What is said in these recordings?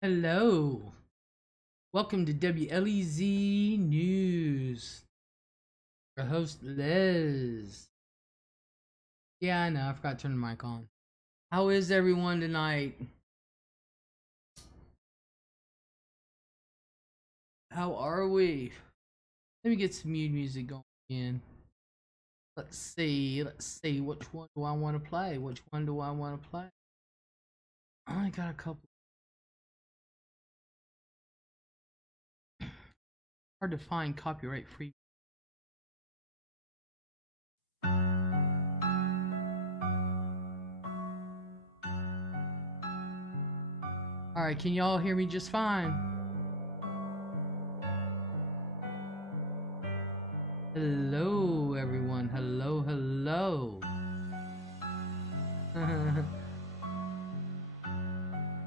Hello, welcome to WLEZ News. Your host Lez. Yeah, I know, I forgot to turn the mic on. How is everyone tonight? How are we? Let me get some mood music going again. Let's see, which one do I want to play? Which one do I want to play? I only got a couple. Hard to find copyright free. Alright, can y'all hear me just fine? Hello everyone, hello.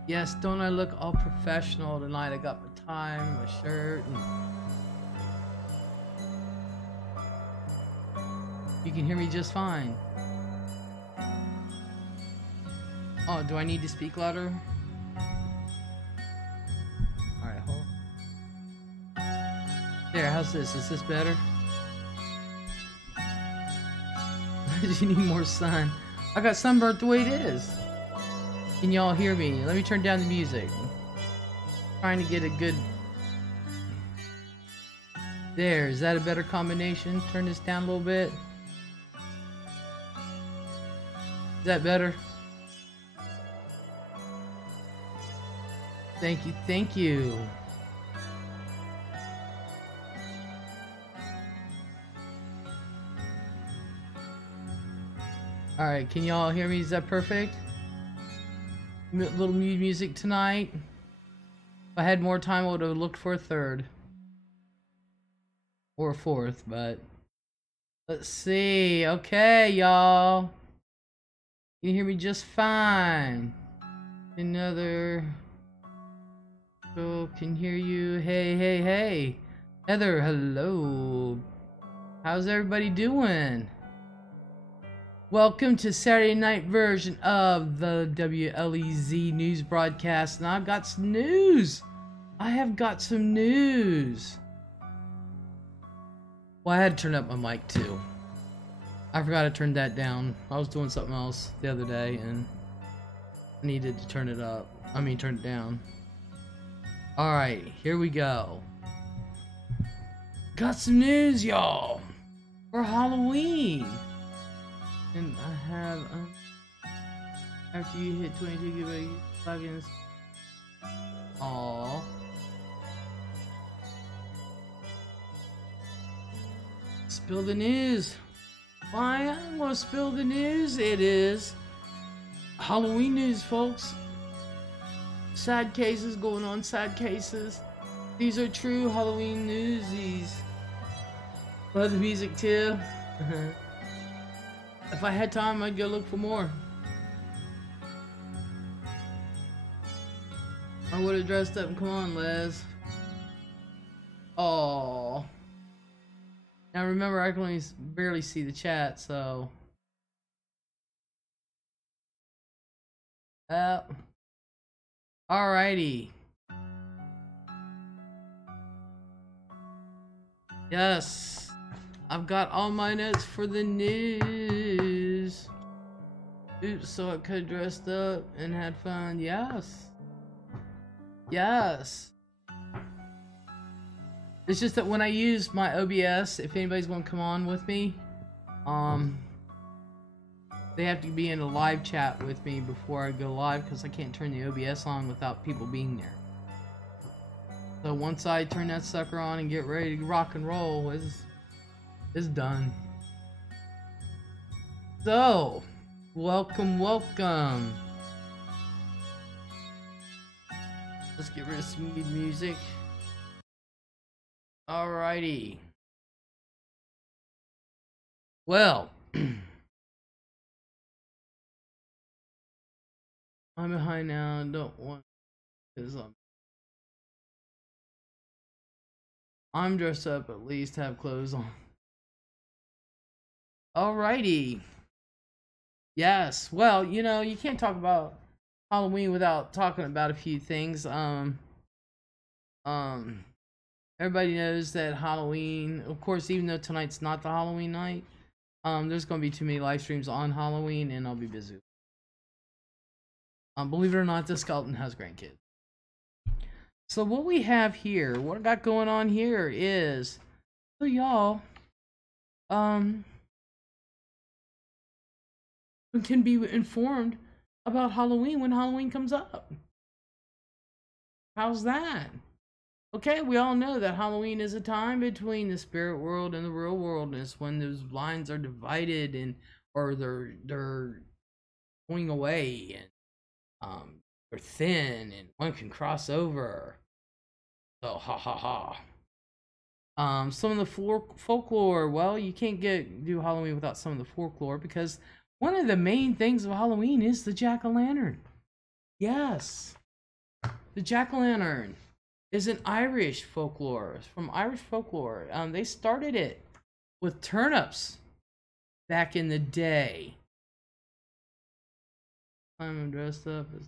Yes, don't I look all professional tonight? I got my tie, my shirt, and you can hear me just fine. Oh, do I need to speak louder? Alright, hold on. There, how's this? Is this better? You need more sun. I got sunburnt the way it is. Can y'all hear me? Let me turn down the music. Trying to get a good... There, is that a better combination? Turn this down a little bit. Is that better? Thank you. Alright, can y'all hear me? Is that perfect? Little mood music tonight. If I had more time, I would have looked for a third. Or a fourth, but... Let's see. Okay, y'all. You can hear me just fine. Another... Oh, can hear you. Hey. Heather, hello. How's everybody doing? Welcome to Saturday night version of the WLEZ news broadcast, and I've got some news. I have got some news. Well, I had to turn up my mic too. I forgot to turn that down. I was doing something else the other day, and I needed to turn it up. Turn it down. Alright, here we go. Got some news, y'all, for Halloween. And I have, after you hit 22 gigabyte plugins. Aww. Spill the news. Why I'm gonna spill the news? It is Halloween news, folks. Sad cases going on, sad cases. These are true Halloween newsies. Love the music too. If I had time, I'd go look for more. I would have dressed up and come on, Les. Oh. Now remember, I can only barely see the chat, so. Alrighty. Yes. I've got all my notes for the news. Oops, so I could have dressed up and had fun. Yes. It's just that when I use my OBS, if anybody's gonna come on with me, they have to be in a live chat with me before I go live, because I can't turn the OBS on without people being there. So once I turn that sucker on and get ready to rock and roll, it's done. So, welcome. Let's get rid of some music. Alrighty. Well, I'm behind now. Don't want because I'm dressed up. At least have clothes on. Alrighty. Yes. Well, you can't talk about Halloween without talking about a few things. Um, Everybody knows that Halloween, of course, even though tonight's not the Halloween night, there's gonna be too many live streams on Halloween, and I'll be busy. Believe it or not, the skeleton has grandkids. So what we have here, what I got going on here is, so y'all, can be informed about Halloween when Halloween comes up. How's that? Okay, we all know that Halloween is a time between the spirit world and the real world, and it's when those lines are divided and or they're going away and they're thin and one can cross over. So ha ha ha. Some of the folklore. Well, you can't do Halloween without some of the folklore because one of the main things of Halloween is the jack-o'-lantern. Yes, the jack-o'-lantern is an Irish folklore. It's from Irish folklore. They started it with turnips back in the day. I'm dressed up as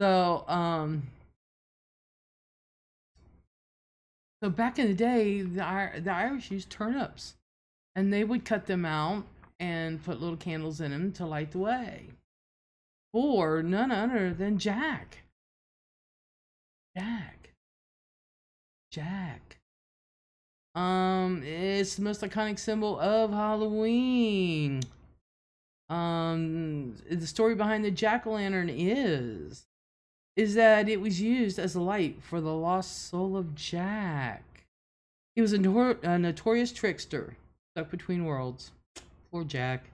so so back in the day, the Irish used turnips, and they would cut them out and put little candles in them to light the way for none other than Jack. Jack. It's the most iconic symbol of Halloween. The story behind the jack-o'-lantern is that it was used as a light for the lost soul of Jack. He was a notorious trickster stuck between worlds. Poor Jack.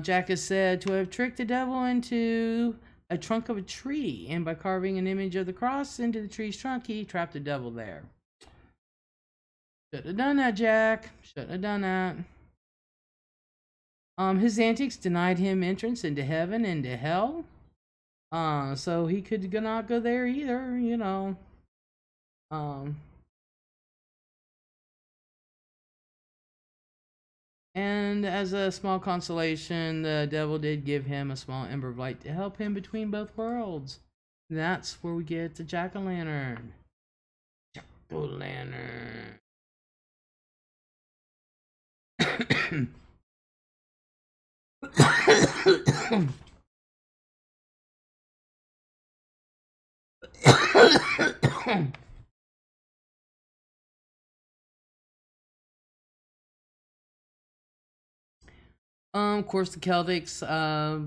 Jack is said to have tricked the devil into a trunk of a tree, and by carving an image of the cross into the tree's trunk, he trapped the devil there. Should have done that, Jack. Should have done that. His antics denied him entrance into heaven and to hell. So he could not go there either, And as a small consolation, the devil did give him a small ember of light to help him between both worlds. That's where we get the jack-o'-lantern. Jack-o'-lantern. Of course, the Celtics,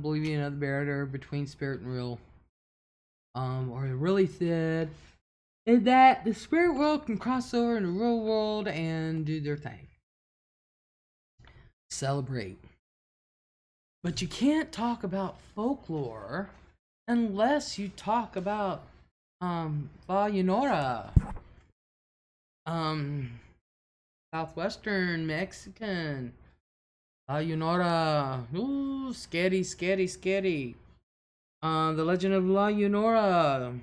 believing in the barrier between spirit and real, or really said is that the spirit world can cross over in the real world and do their thing, celebrate. But you can't talk about folklore unless you talk about La Llorona, southwestern Mexican. La Llorona. Ooh, scary, scary, scary. The Legend of La Llorona.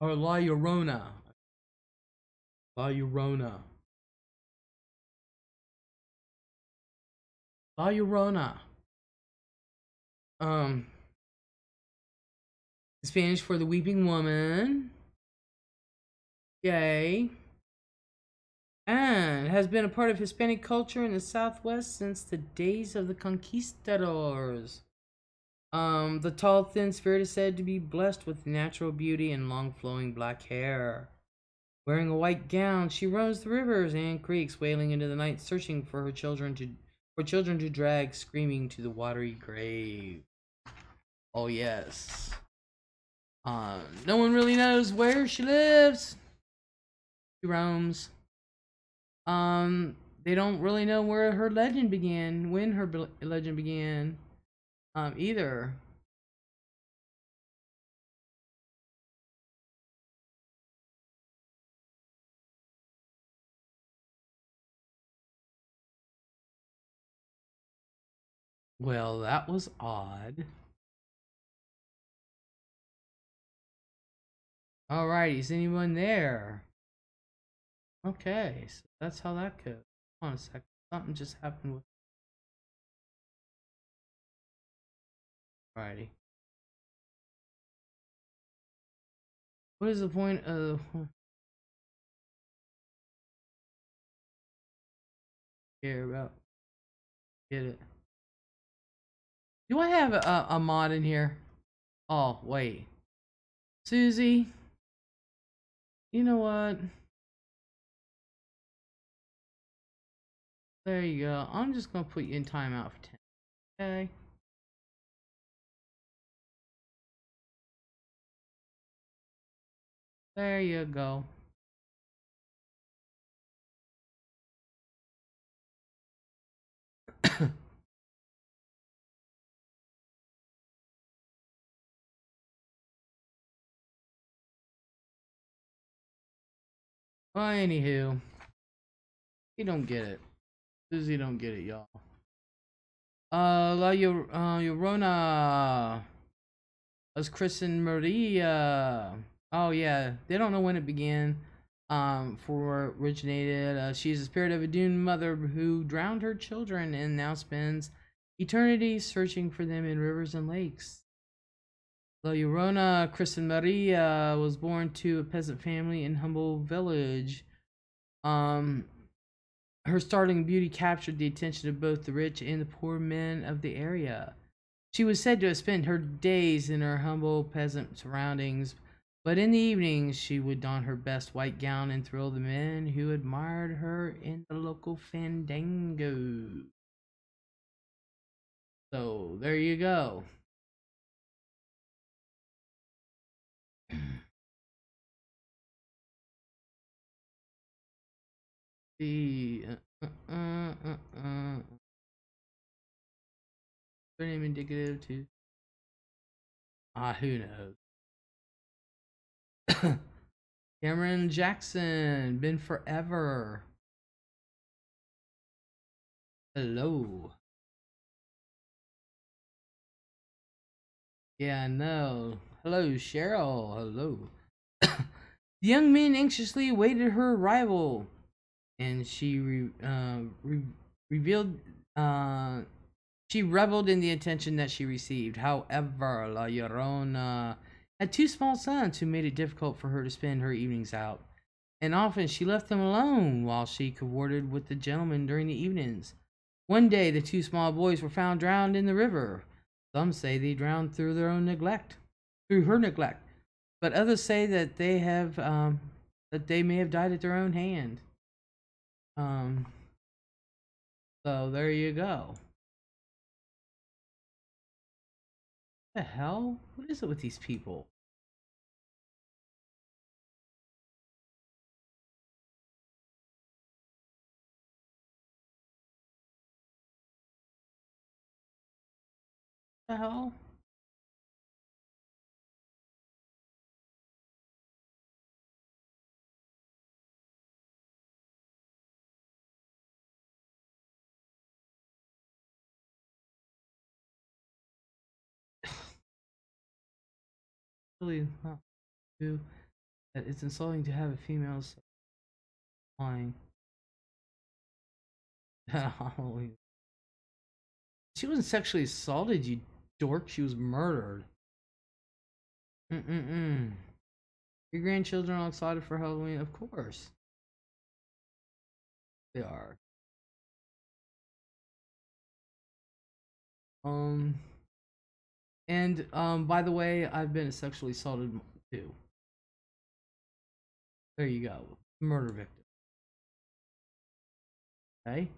Or La Llorona. La Llorona. La Llorona. Spanish for the weeping woman. Yay. And has been a part of Hispanic culture in the Southwest since the days of the conquistadors. The tall, thin spirit is said to be blessed with natural beauty and long flowing black hair. Wearing a white gown, she roams the rivers and creeks, wailing into the night, searching for her children to drag screaming to the watery grave. Oh yes. No one really knows where she lives. She roams. They don't really know where her legend began, when her legend began, either. Well, that was odd. Alrighty, is anyone there? Okay, so that's how that goes. Hold on a second. Something just happened with. Alrighty. What is the point of. Care about? Get it. Do I have a mod in here? Oh, wait. Susie, you know what? There you go. I'm just gonna put you in timeout for 10. Okay. There you go. Well, anywho, you don't get it. Susie don't get it, y'all. La Llorona. That's Chris and Maria. Oh yeah, they don't know when it began. For originated. She's the spirit of a doomed mother who drowned her children and now spends eternity searching for them in rivers and lakes. La Llorona Kristen Maria was born to a peasant family in humble village. Um, Her startling beauty captured the attention of both the rich and the poor men of the area. She was said to have spent her days in her humble peasant surroundings, but in the evenings she would don her best white gown and thrill the men who admired her in the local fandango. So there you go. The name indicative to who knows. Cameron Jackson, been forever. Hello. Yeah, I know. Hello, Cheryl. Hello. The young men anxiously awaited her arrival, and revealed. She reveled in the attention that she received. However, La Llorona had two small sons who made it difficult for her to spend her evenings out, and often she left them alone while she cavorted with the gentlemen during the evenings. One day, the two small boys were found drowned in the river. Some say they drowned through their own neglect, through her neglect, but others say that they may have died at their own hand. Um, so there you go. What the hell? What is it with these people? What the hell? Really not true. That it's insulting to have a female lying. She wasn't sexually assaulted, you dork. She was murdered. Mm-mm-mm. Your grandchildren are all excited for Halloween? Of course. They are. Um, and, by the way, I've been sexually assaulted too. There you go. Murder victim. Okay?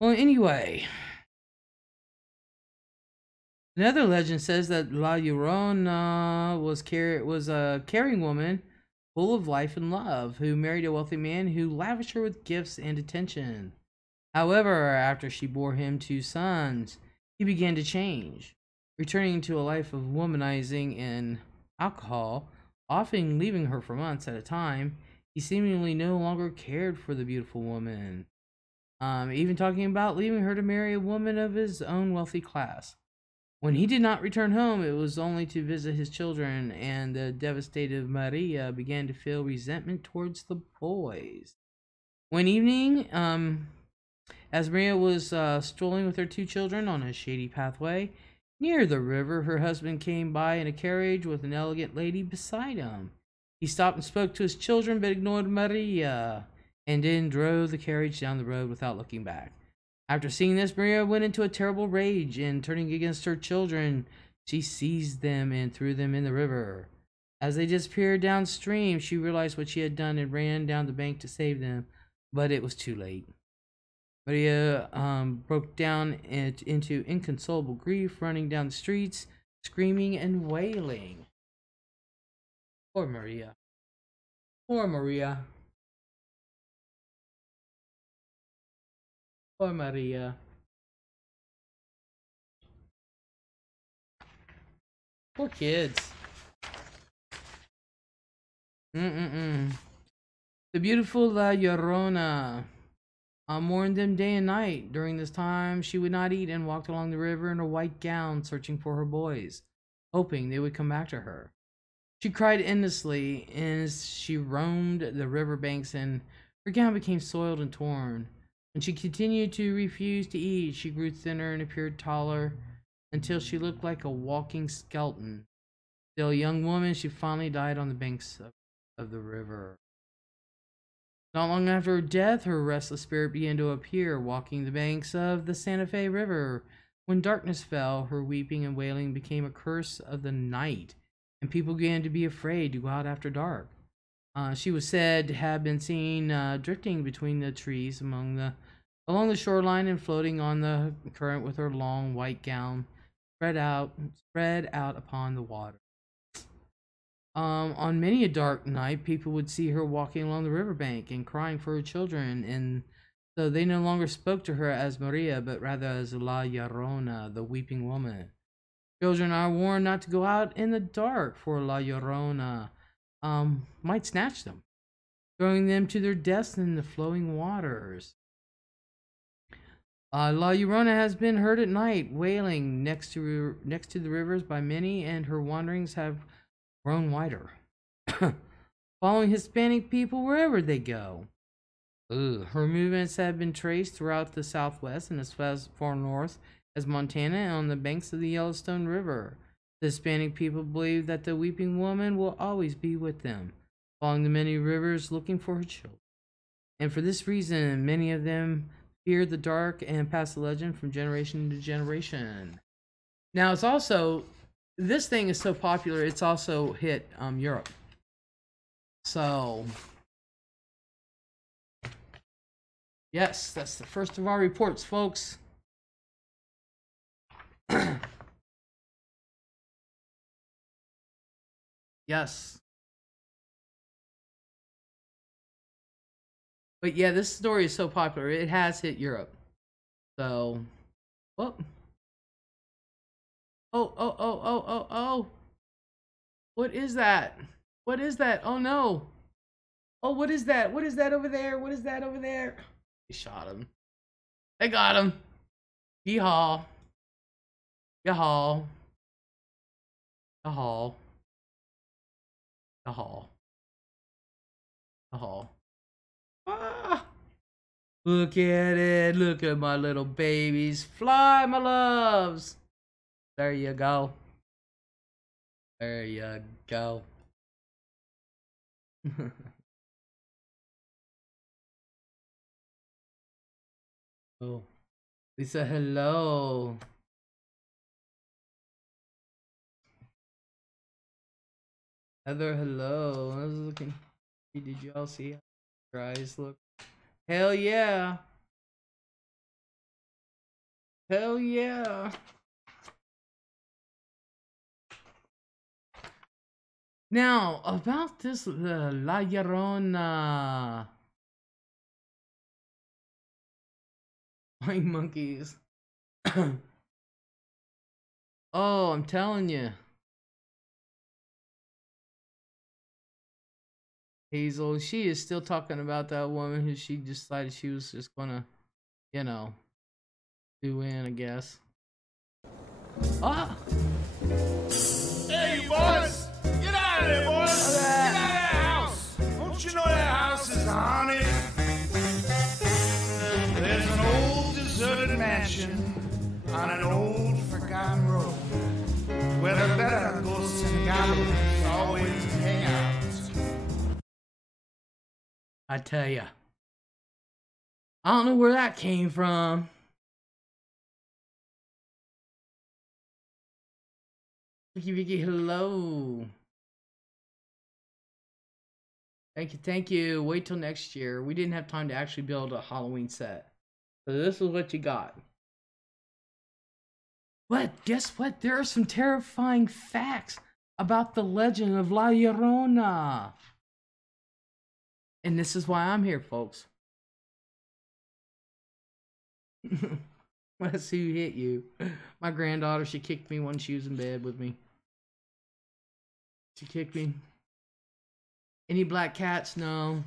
Well, anyway. Another legend says that La Llorona was a caring woman full of life and love who married a wealthy man who lavished her with gifts and attention. However, after she bore him two sons, he began to change, returning to a life of womanizing and alcohol, often leaving her for months at a time. He seemingly no longer cared for the beautiful woman. even talking about leaving her to marry a woman of his own wealthy class. When he did not return home, it was only to visit his children, and the devastated Maria began to feel resentment towards the boys. One evening, as Maria was strolling with her two children on a shady pathway near the river, her husband came by in a carriage with an elegant lady beside him. He stopped and spoke to his children, but ignored Maria, and then drove the carriage down the road without looking back. After seeing this, Maria went into a terrible rage, and turning against her children, she seized them and threw them in the river. As they disappeared downstream, she realized what she had done and ran down the bank to save them, but it was too late. Maria broke down into inconsolable grief, running down the streets, screaming and wailing. Poor Maria. Poor Maria. Poor Maria. Poor kids. The beautiful La Llorona mourned them day and night. During this time, she would not eat and walked along the river in her white gown, searching for her boys, hoping they would come back to her. She cried endlessly as she roamed the river banks, and her gown became soiled and torn. When she continued to refuse to eat, she grew thinner and appeared taller until she looked like a walking skeleton. Still a young woman, she finally died on the banks of the river. Not long after her death, her restless spirit began to appear, walking the banks of the Santa Fe River. When darkness fell, her weeping and wailing became a curse of the night, and people began to be afraid to go out after dark. She was said to have been seen drifting between the trees along the shoreline and floating on the current with her long white gown spread out upon the water. On many a dark night, people would see her walking along the riverbank and crying for her children, and so they no longer spoke to her as Maria, but rather as La Llorona, the weeping woman. Children are warned not to go out in the dark, for La Llorona might snatch them, throwing them to their deaths in the flowing waters. La Llorona has been heard at night wailing next to the rivers by many, and her wanderings have grown wider, following Hispanic people wherever they go. Her movements have been traced throughout the Southwest and as far north as Montana and on the banks of the Yellowstone River. The Hispanic people believe that the weeping woman will always be with them, following the many rivers looking for her children. And for this reason, many of them fear the dark and pass the legend from generation to generation. Now, it's also, this thing is so popular, it's also hit Europe. So, yes, that's the first of our reports, folks. Yes. But yeah, this story is so popular, it has hit Europe. So, oh. Oh. What is that? What is that? Oh no. Oh, what is that? What is that over there? What is that over there? They shot him. They got him. Yeehaw. Yeehaw. Yeehaw. Yeehaw. Yeehaw. Ah. Look at it. Look at my little babies. Fly, my loves. There you go. There you go. Oh, Lisa, hello. Heather, hello. I was looking. Did y'all see how your eyes look? Hell yeah. Hell yeah. Now, about this La Llorona. Flying monkeys. Oh, I'm telling you. Hazel, she is still talking about that woman who she decided she was just gonna you know, to win, I guess. Ah! Hey, you boys! Get out of there, boys! Get out of that house! Don't you know that house is haunted? There's an old deserted mansion on an old forgotten road where the better ghosts and goblins always hang out. I tell ya. I don't know where that came from. Vicky, Vicky, hello. Thank you, thank you. Wait till next year. We didn't have time to actually build a Halloween set. So this is what you got. But guess what? There are some terrifying facts about the legend of La Llorona. And this is why I'm here, folks. Let's see who hit you. My granddaughter, she kicked me when she was in bed with me. She kicked me. Any black cats? No.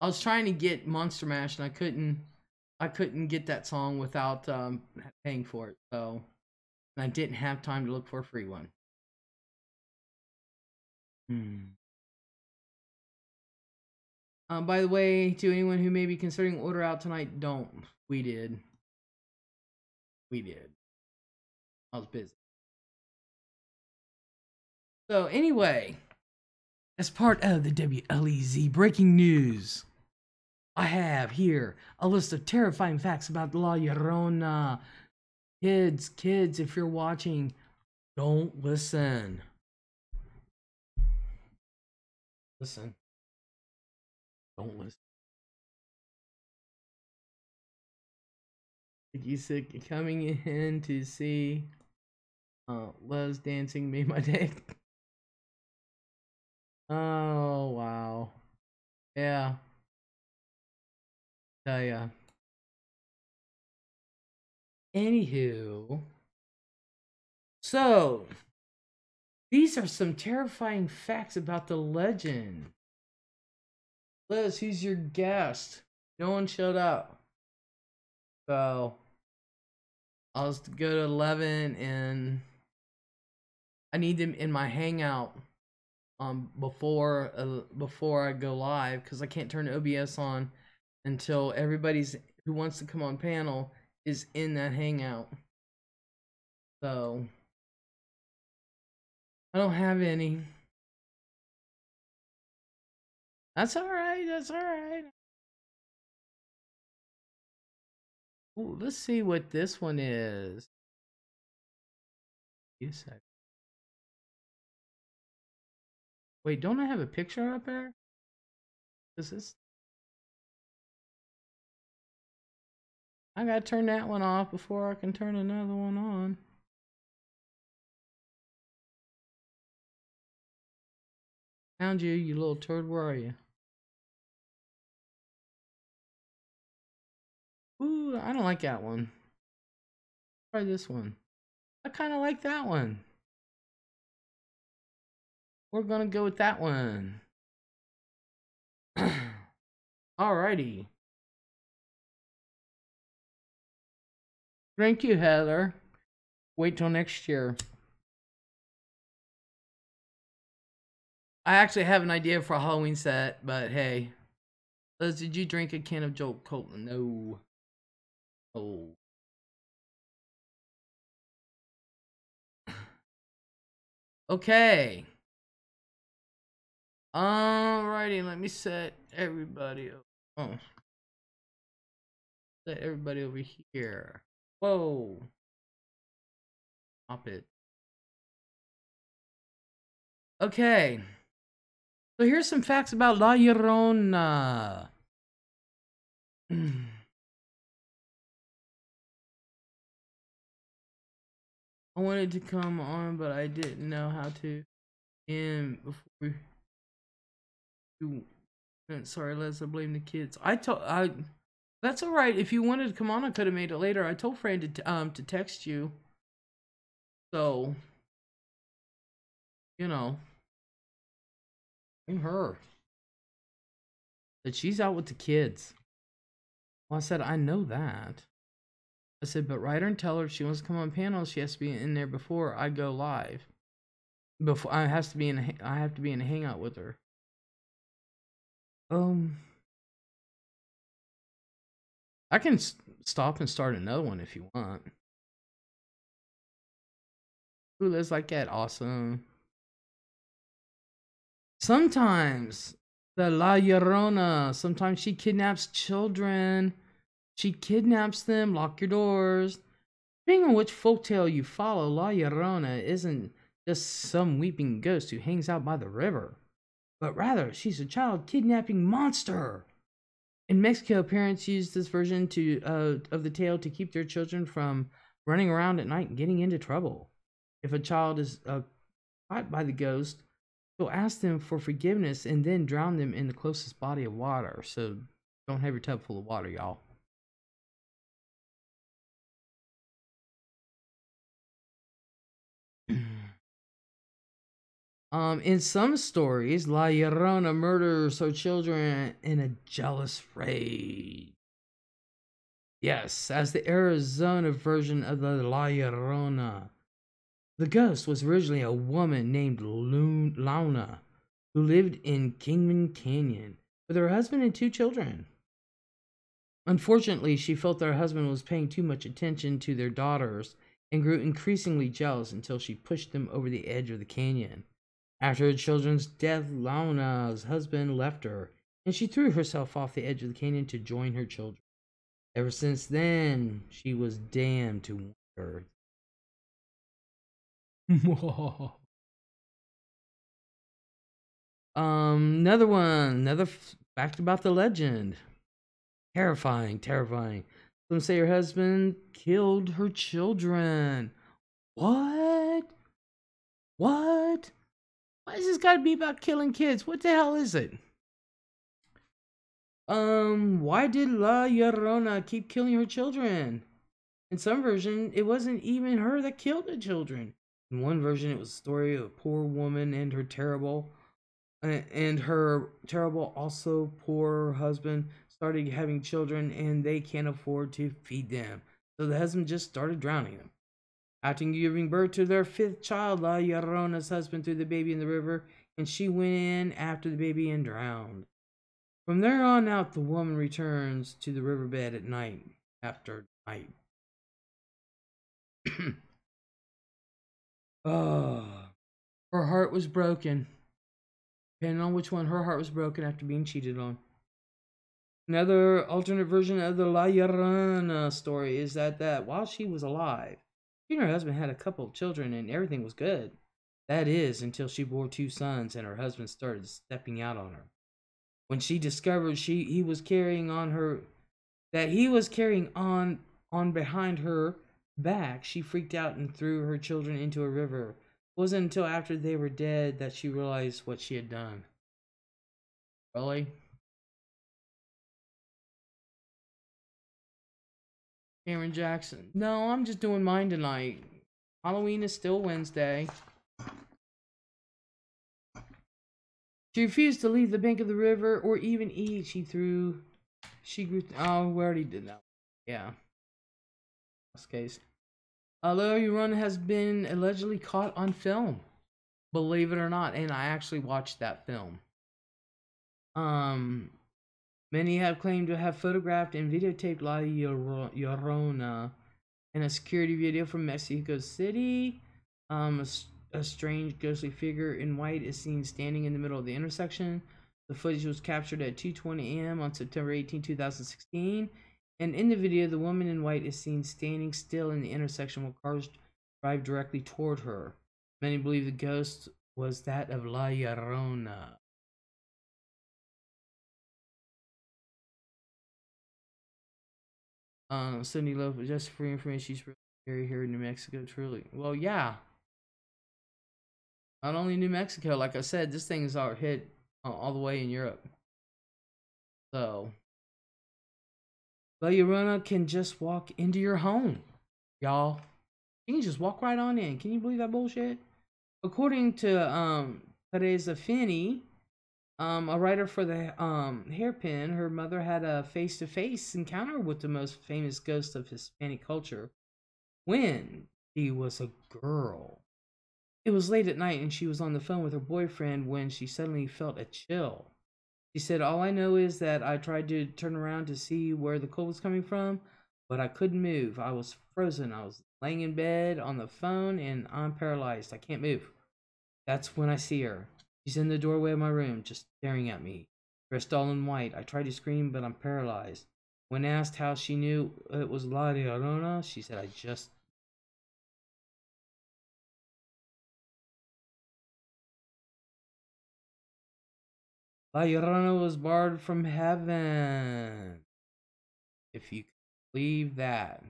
I was trying to get Monster Mash and I couldn't get that song without paying for it. So, and I didn't have time to look for a free one. By the way, to anyone who may be considering order out tonight, don't. We did. We did. I was busy. So anyway, as part of the WLEZ breaking news, I have here a list of terrifying facts about La Llorona. Kids, if you're watching, don't listen. Listen. Don't listen. You said coming in to see Les dancing made my day. Oh wow. Yeah. Tell ya. Anywho. So these are some terrifying facts about the legend. Liz, who's your guest? No one showed up. So I'll just go to 11 and I need them in my hangout before I go live, because I can't turn OBS on until everybody's who wants to come on panel is in that hangout. So I don't have any. That's all right. That's all right. Ooh, let's see what this one is. You said. Wait, don't I have a picture up there? Is this? I gotta turn that one off before I can turn another one on. Found you, you little turd. Where are you? Ooh, I don't like that one. Try this one. I kind of like that one. We're gonna go with that one. Alrighty. Thank you, Heather. Wait till next year. I actually have an idea for a Halloween set, but hey. Liz, did you drink a can of Jolt Cola? No. Oh. Okay. Alrighty, let me set everybody up. Oh. Set everybody over here. Whoa. Stop it. Okay. So here's some facts about La Llorona. I wanted to come on, but I didn't know how to. And before you went, sorry, Les, I blame the kids. That's all right. If you wanted to come on, I could have made it later. I told Fran to text you. So, you know, blame her. that she's out with the kids. Well, I said, I know that. I said, but write her and tell her if she wants to come on panel, she has to be in there before I go live. Before I have to be in a hangout with her. I can stop and start another one if you want. Who lives like that? Awesome. Sometimes the La Llorona, sometimes she kidnaps children. She kidnaps them. Lock your doors. Depending on which folktale you follow, La Llorona isn't just some weeping ghost who hangs out by the river, but rather she's a child kidnapping monster. In Mexico, parents use this version of the tale to keep their children from running around at night and getting into trouble. If a child is caught by the ghost, she'll ask them for forgiveness and then drown them in the closest body of water. So don't have your tub full of water, y'all. In some stories, La Llorona murders her children in a jealous rage. Yes, as the Arizona version of the La Llorona. The ghost was originally a woman named Launa, who lived in Kingman Canyon with her husband and 2 children. Unfortunately, she felt that her husband was paying too much attention to their daughters and grew increasingly jealous until she pushed them over the edge of the canyon. After her children's death, Launa's husband left her, and she threw herself off the edge of the canyon to join her children. Ever since then, she was damned to earth. Another fact about the legend. Terrifying. Some say her husband killed her children. What? Why has this gotta be about killing kids? What the hell is it? Why did La Llorona keep killing her children? In some version, it wasn't even her that killed the children. In one version, it was a story of a poor woman and her terrible, also poor husband started having children, and they can't afford to feed them. So the husband just started drowning them. After giving birth to their 5th child, La Llorona's husband threw the baby in the river, and she went in after the baby and drowned. From there on out, the woman returns to the riverbed at night after night. Oh, her heart was broken. Depending on which one, her heart was broken after being cheated on. Another alternate version of the La Llorona story is that while she was alive, she and her husband had a couple of children and everything was good. That is, until she bore 2 sons and her husband started stepping out on her. When she discovered he was carrying on behind her back, she freaked out and threw her children into a river. It wasn't until after they were dead that she realized what she had done. Really? Cameron Jackson. No, I'm just doing mine tonight. Halloween is still Wednesday. She refused to leave the bank of the river or even eat. Oh, we already did that. Yeah. Last case. La Llorona has been allegedly caught on film. Believe it or not, and I actually watched that film. Many have claimed to have photographed and videotaped La Llorona in a security video from Mexico City. A strange ghostly figure in white is seen standing in the middle of the intersection. The footage was captured at 2:20 a.m. on September 18, 2016. And in the video, the woman in white is seen standing still in the intersection while cars drive directly toward her. Many believe the ghost was that of La Llorona. Cindy Love, just for information, she's really scary here in New Mexico, truly. Well, yeah. Not only New Mexico, like I said, this thing is our hit all the way in Europe. So, La Llorona can just walk into your home, y'all. You can just walk right on in. Can you believe that bullshit? According to Teresa Finney, A writer for the Hairpin, her mother had a face-to-face encounter with the most famous ghost of Hispanic culture when she was a girl. It was late at night and she was on the phone with her boyfriend when she suddenly felt a chill. She said, "All I know is that I tried to turn around to see where the cold was coming from, but I couldn't move. I was frozen. I was laying in bed on the phone and I'm paralyzed. I can't move." That's when I see her. She's in the doorway of my room, just staring at me, dressed all in white. I tried to scream, but I'm paralyzed. When asked how she knew it was La Llorona, she said, "I just..." La Llorona was barred from heaven. If you can believe that.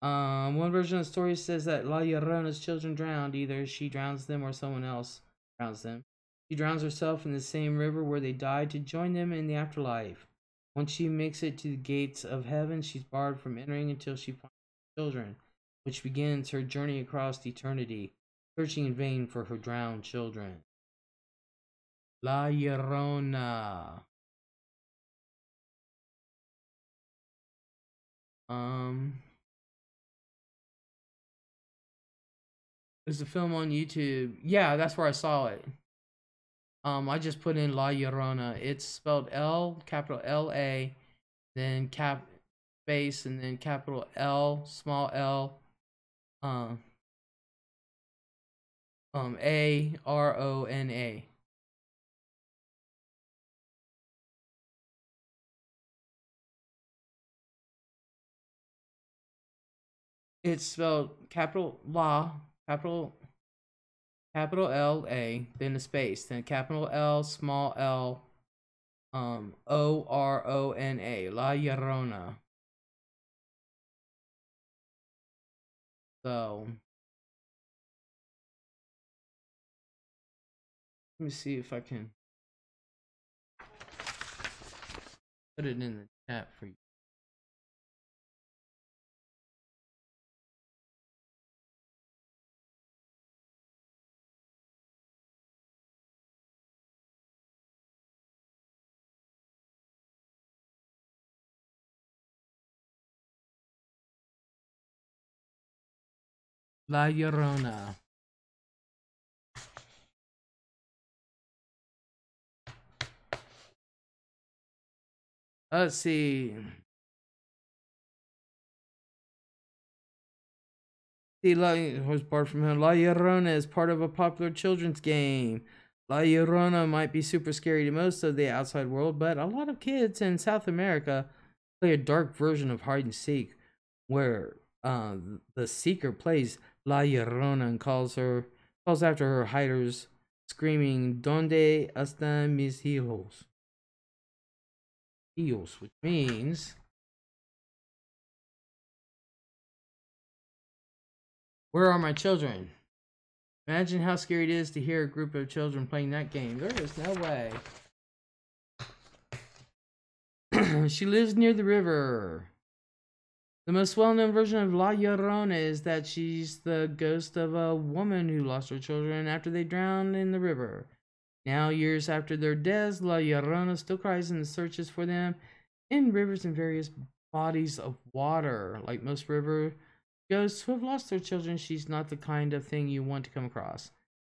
One version of the story says that La Llorona's children drowned. Either she drowns them or someone else drowns them. She drowns herself in the same river where they died to join them in the afterlife. Once she makes it to the gates of heaven, she's barred from entering until she finds her children, which begins her journey across eternity, searching in vain for her drowned children. La Llorona. Um, there's a film on YouTube. Yeah, that's where I saw it. I just put in La Llorona. It's spelled L, capital L-A, then cap space, and then capital L, small L, um, A-R-O-N-A. It's spelled capital La, capital L-A, then a space, then capital L, small L, O-R-O-N-A, La Llorona. So, let me see if I can put it in the chat for you. La Llorona. Let's see. Was part from him. La Llorona is part of a popular children's game. La Llorona might be super scary to most of the outside world, but a lot of kids in South America play a dark version of hide and seek, where the seeker plays La Llorona and calls after her hiders, screaming "Donde están mis hijos?" Hijos, which means, "Where are my children?" Imagine how scary it is to hear a group of children playing that game. There is no way. She lives near the river. The most well-known version of La Llorona is that she's the ghost of a woman who lost her children after they drowned in the river. Now, years after their deaths, La Llorona still cries and searches for them in rivers and various bodies of water. Like most river ghosts who have lost their children, she's not the kind of thing you want to come across.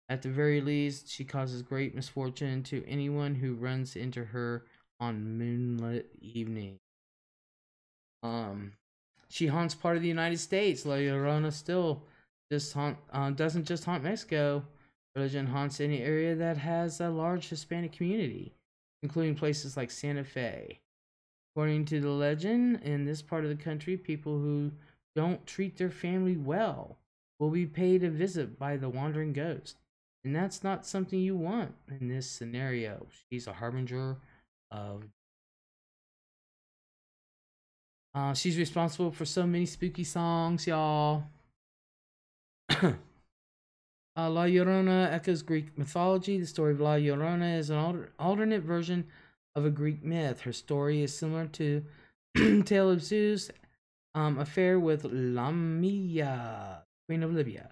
At the very least, she causes great misfortune to anyone who runs into her on moonlit evening. She haunts part of the United States. La Llorona still doesn't just haunt Mexico. Religion haunts any area that has a large Hispanic community, including places like Santa Fe. According to the legend, in this part of the country, people who don't treat their family well will be paid a visit by the wandering ghost. And that's not something you want in this scenario. She's a harbinger of... she's responsible for so many spooky songs, y'all. La Llorona echoes Greek mythology. The story of La Llorona is an alternate version of a Greek myth. Her story is similar to Tale of Zeus' affair with Lamia, Queen of Libya.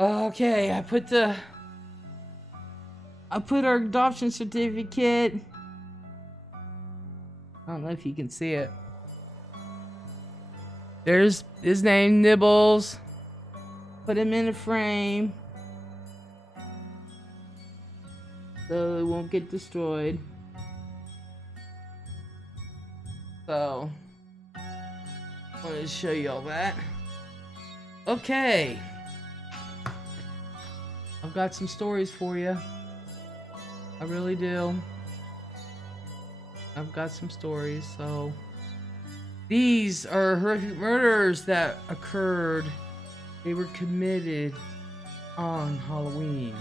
Okay, I put our adoption certificate. I don't know if you can see it. There's his name, Nibbles. Put him in a frame so it won't get destroyed. So, I wanted to show you all that. Okay. I've got some stories for you. I really do. I've got some stories, so... These are horrific murders that occurred. They were committed on Halloween.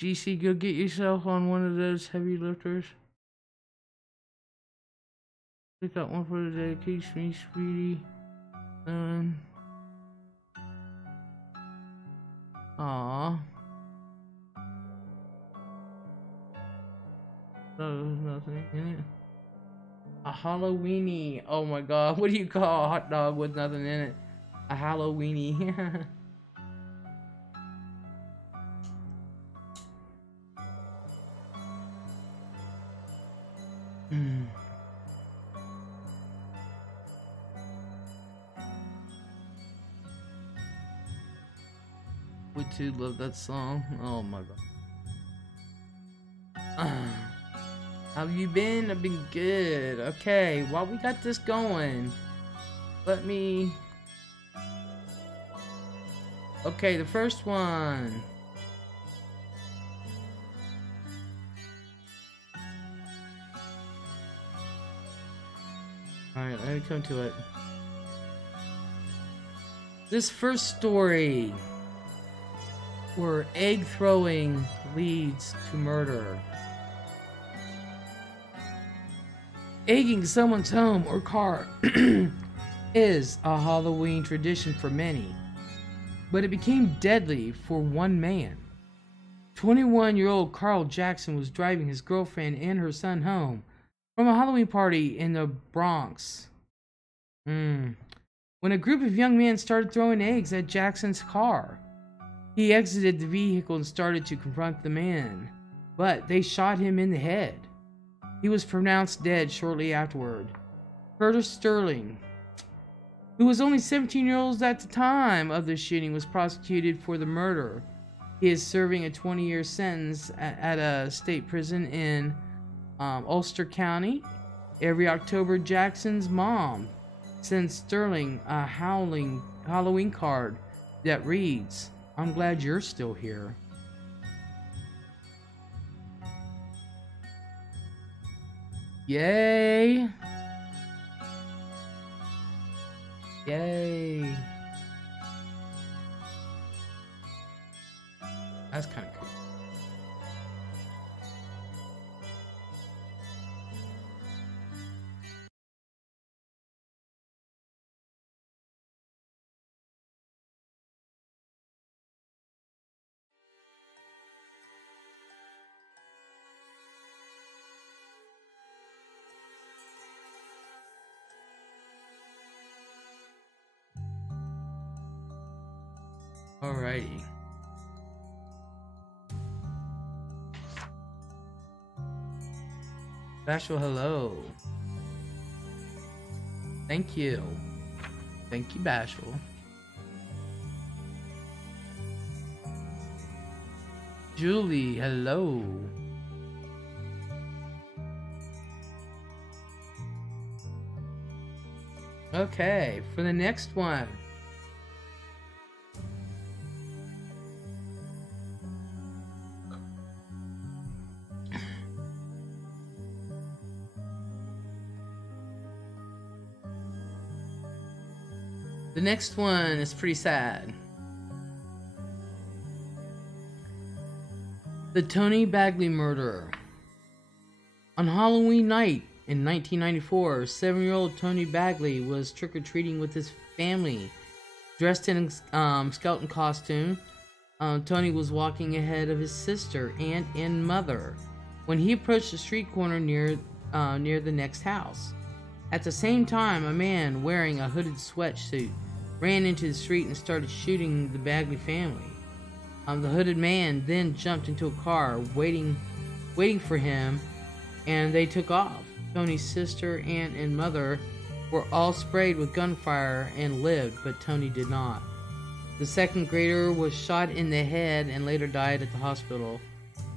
GC, go get yourself on one of those heavy lifters. Pick up one for the day. Keeps me, sweetie. Aww. There's nothing in it. A Halloweenie. Oh my god. What do you call a hot dog with nothing in it? A Halloweenie. We too love that song. Oh my god. How have you been? I've been good. Okay, while we got this going, let me... Okay, the first one. Alright, let me come to it. This first story, where egg throwing leads to murder. Egging someone's home or car is a Halloween tradition for many, but it became deadly for one man. 21-year-old Carl Jackson was driving his girlfriend and her son home from a Halloween party in the Bronx. When a group of young men started throwing eggs at Jackson's car. He exited the vehicle and started to confront the men, but they shot him in the head. He was pronounced dead shortly afterward. Curtis Sterling, who was only 17 years old at the time of the shooting, was prosecuted for the murder. He is serving a 20-year sentence at a state prison in Ulster County. Every October, Jackson's mom sends Sterling a Halloween card that reads, "I'm glad you're still here." Yay! Yay! That's kind of cool. Alrighty. Bashful, hello. Thank you. Thank you, Bashful. Julie, hello. Okay, for the next one. The next one is pretty sad. The Tony Bagley murder. On Halloween night in 1994, 7-year-old Tony Bagley was trick-or-treating with his family. Dressed in skeleton costume, Tony was walking ahead of his sister, aunt, and mother when he approached the street corner near the next house. At the same time, a man wearing a hooded sweatsuit ran into the street and started shooting the Bagley family. The hooded man then jumped into a car waiting for him, and they took off. Tony's sister, aunt, and mother were all sprayed with gunfire and lived, but Tony did not. The second grader was shot in the head and later died at the hospital.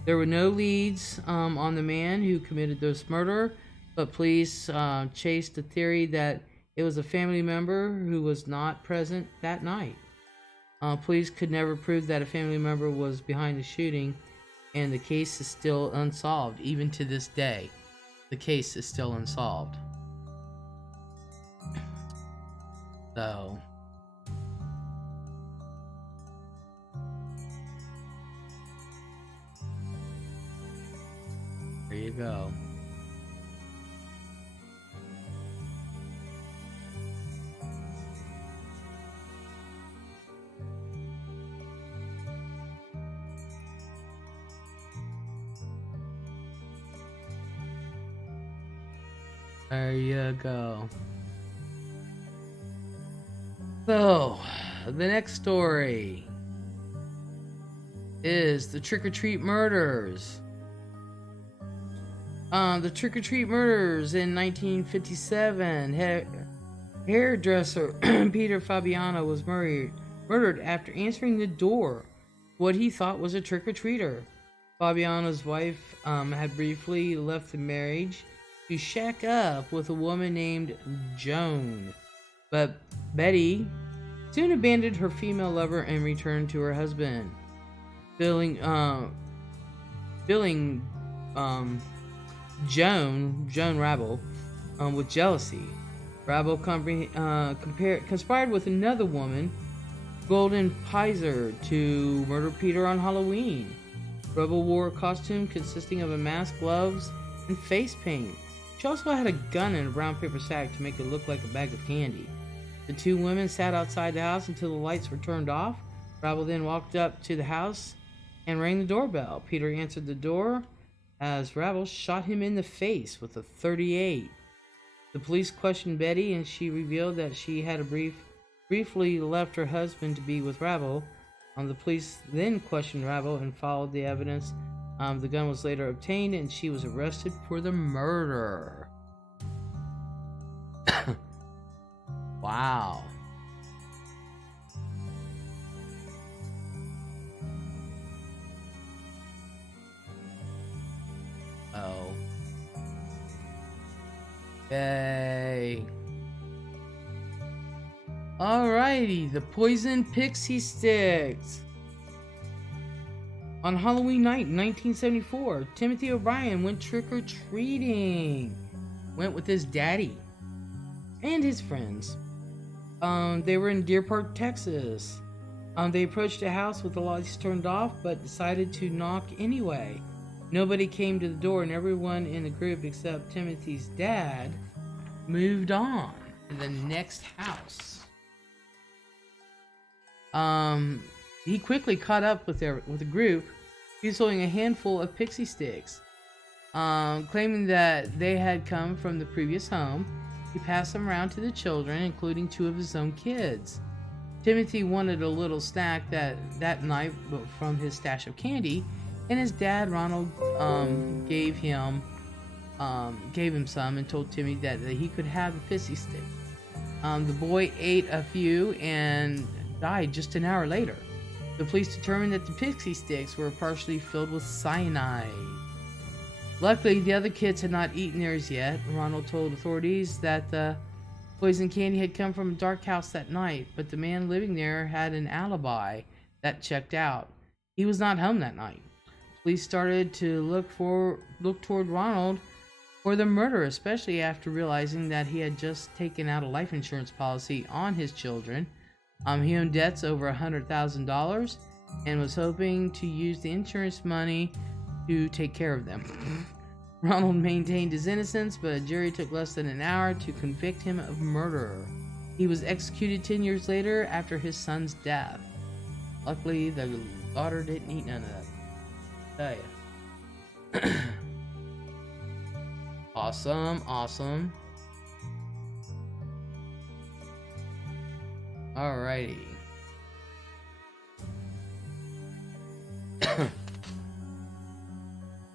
There were no leads on the man who committed this murder, but police chased the theory that it was a family member who was not present that night. Police could never prove that a family member was behind the shooting, and the case is still unsolved. Even to this day, the case is still unsolved. So, there you go. There you go. So, the next story is the trick-or-treat murders. The trick-or-treat murders in 1957. Hairdresser Peter Fabiano was murdered after answering the door what he thought was a trick-or-treater. Fabiano's wife had briefly left the marriage to shack up with a woman named Joan, but Betty soon abandoned her female lover and returned to her husband, filling Joan Rabel with jealousy. Rabel conspired with another woman, Golden Pizer, to murder Peter on Halloween. Rabel wore a costume consisting of a mask, gloves, and face paint. She also had a gun in a brown paper sack to make it look like a bag of candy. The two women sat outside the house until the lights were turned off. Rabel then walked up to the house and rang the doorbell. Peter answered the door as Rabel shot him in the face with a .38. The police questioned Betty, and she revealed that she had briefly left her husband to be with Rabel. The police then questioned Rabel and followed the evidence. The gun was later obtained, and she was arrested for the murder. Wow. Oh. Yay. Alrighty, the poison pixie sticks. On Halloween night in 1974, Timothy O'Brien went trick-or-treating. Went with his daddy and his friends. They were in Deer Park, Texas. They approached a house with the lights turned off, but decided to knock anyway. Nobody came to the door, and everyone in the group except Timothy's dad moved on to the next house. He quickly caught up with the group. He was holding a handful of pixie sticks, claiming that they had come from the previous home. He passed them around to the children, including two of his own kids. Timothy wanted a little snack that night from his stash of candy, and his dad Ronald gave him some and told Timmy that he could have a pixie stick. The boy ate a few and died just an hour later. The police determined that the pixie sticks were partially filled with cyanide. Luckily, the other kids had not eaten theirs yet. Ronald told authorities that the poison candy had come from a dark house that night, but the man living there had an alibi that checked out. He was not home that night. Police started to look toward Ronald for the murder, especially after realizing that he had just taken out a life insurance policy on his children. He owned debts over $100,000 and was hoping to use the insurance money to take care of them. Ronald maintained his innocence, but a jury took less than an hour to convict him of murder. He was executed 10 years later after his son's death. Luckily, the daughter didn't eat none of that. I tell ya. Awesome, awesome. Alrighty.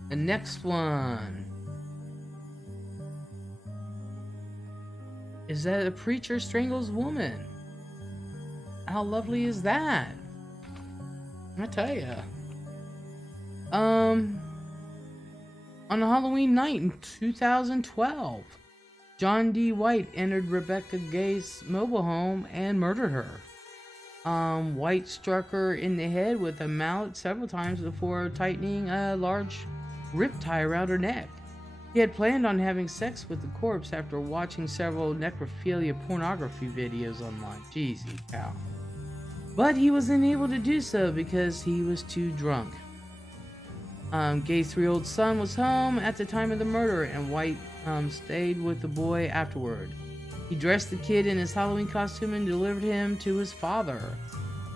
The next one is that a preacher strangles woman. How lovely is that? I tell ya. On a Halloween night in 2012, John D. White entered Rebecca Gay's mobile home and murdered her. White struck her in the head with a mallet several times before tightening a large rip tie around her neck. He had planned on having sex with the corpse after watching several necrophilia pornography videos online. Jeezy cow. But he was unable to do so because he was too drunk. Gay's 3-year-old son was home at the time of the murder, and White stayed with the boy afterward. He dressed the kid in his Halloween costume and delivered him to his father.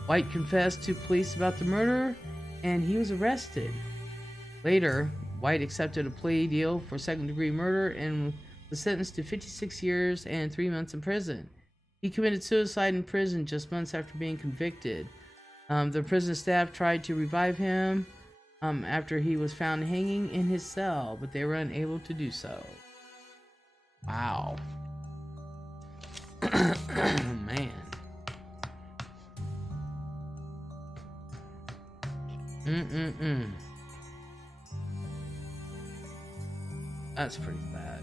White confessed to police about the murder, and he was arrested. Later, White accepted a plea deal for second-degree murder and was sentenced to 56 years and 3 months in prison. He committed suicide in prison just months after being convicted. The prison staff tried to revive him after he was found hanging in his cell, but they were unable to do so. Wow. Man. That's pretty bad.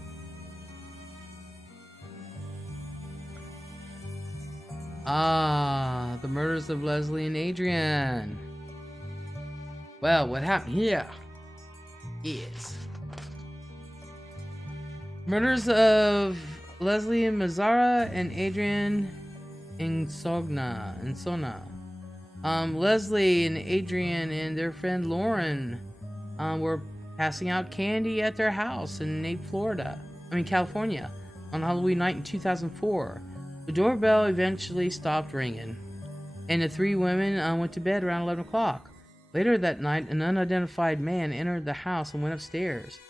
The murders of Leslie and Adrian. Well, what happened here is murders of Leslie and Mazzara and Adrian Insona. Leslie and Adrian and their friend Lauren were passing out candy at their house in California, on Halloween night in 2004. The doorbell eventually stopped ringing, and the 3 women went to bed around 11 o'clock. Later that night, an unidentified man entered the house and went upstairs.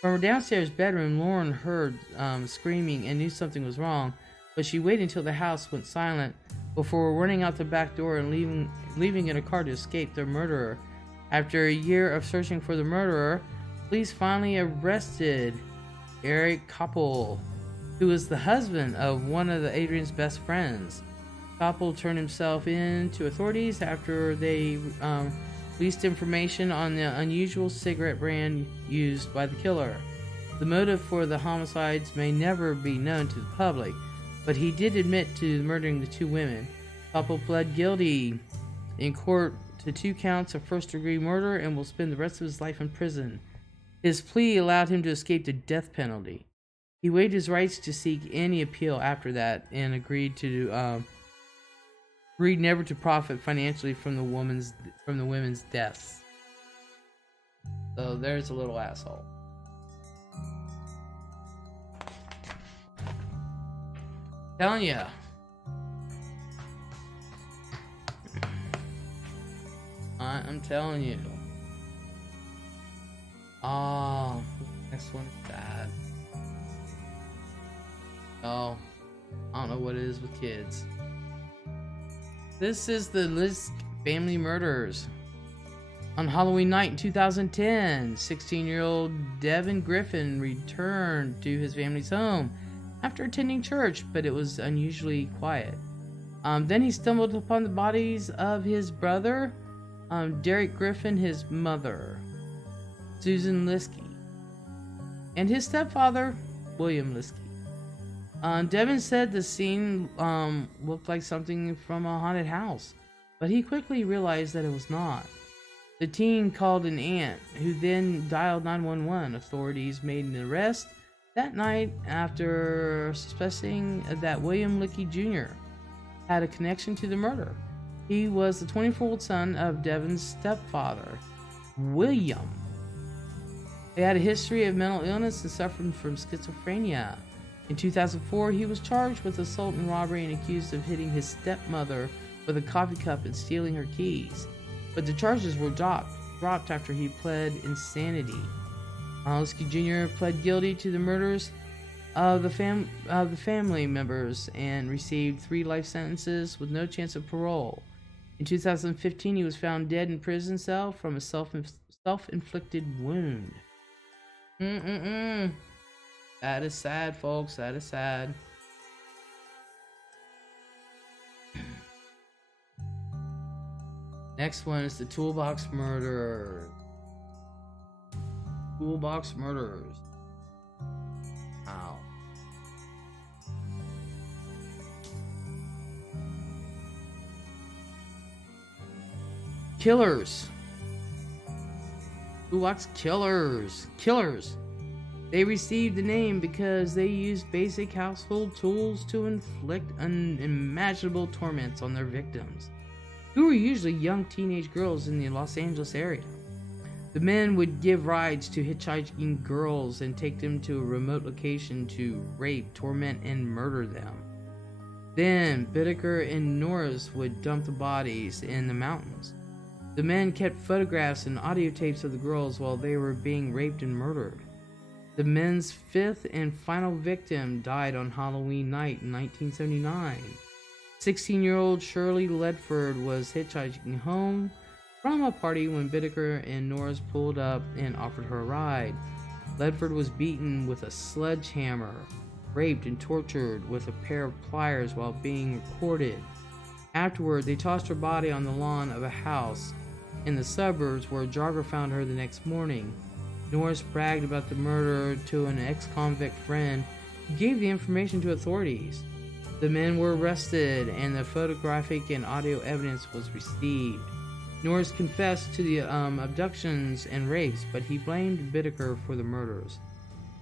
From her downstairs bedroom, Lauren heard screaming and knew something was wrong, but she waited until the house went silent before running out the back door and leaving in a car to escape the murderer. After a year of searching for the murderer, police finally arrested Eric Koppel, who was the husband of one of Adrian's best friends. Koppel turned himself in to authorities after they released information on the unusual cigarette brand used by the killer. The motive for the homicides may never be known to the public, but he did admit to murdering the 2 women. Koppel pled guilty in court to 2 counts of first-degree murder and will spend the rest of his life in prison. His plea allowed him to escape the death penalty. He waived his rights to seek any appeal after that and agreed never to profit financially from the women's deaths. So there's a little asshole. Telling ya. I'm telling you. Oh, next one is bad. Oh, I don't know what it is with kids. This is the Lez'S family murders. On Halloween night in 2010, 16-year-old Devin Griffin returned to his family's home after attending church, but it was unusually quiet. Then he stumbled upon the bodies of his brother, Derek Griffin, his mother, Susan Liskey, and his stepfather, William Liskey. Devin said the scene looked like something from a haunted house, but he quickly realized that it was not. The teen called an aunt, who then dialed 911. Authorities made an arrest that night after suspecting that William Liskey Jr. had a connection to the murder. He was the 24-year-old son of Devin's stepfather, William. He had a history of mental illness and suffering from schizophrenia. In 2004, he was charged with assault and robbery and accused of hitting his stepmother with a coffee cup and stealing her keys. But the charges were dropped after he pled insanity. Lez'S Jr. pled guilty to the murders of the family members and received 3 life sentences with no chance of parole. In 2015, he was found dead in prison cell from a self-inflicted wound. That is sad, folks. That is sad. Next one is the Toolbox Murder. Toolbox Murders. Wow. Killers. Toolbox Killers. Killers. They received the name because they used basic household tools to inflict unimaginable torments on their victims, who were usually young teenage girls in the Los Angeles area. The men would give rides to hitchhiking girls and take them to a remote location to rape, torment, and murder them. Then Bittaker and Norris would dump the bodies in the mountains. The men kept photographs and audio tapes of the girls while they were being raped and murdered. The men's 5th and final victim died on Halloween night in 1979. 16-year-old Shirley Ledford was hitchhiking home from a party when Bittaker and Norris pulled up and offered her a ride. Ledford was beaten with a sledgehammer, raped and tortured with a pair of pliers while being recorded. Afterward, they tossed her body on the lawn of a house in the suburbs where a jogger found her the next morning. Norris bragged about the murder to an ex-convict friend who gave the information to authorities. The men were arrested and the photographic and audio evidence was received. Norris confessed to the abductions and rapes, but he blamed Bittaker for the murders.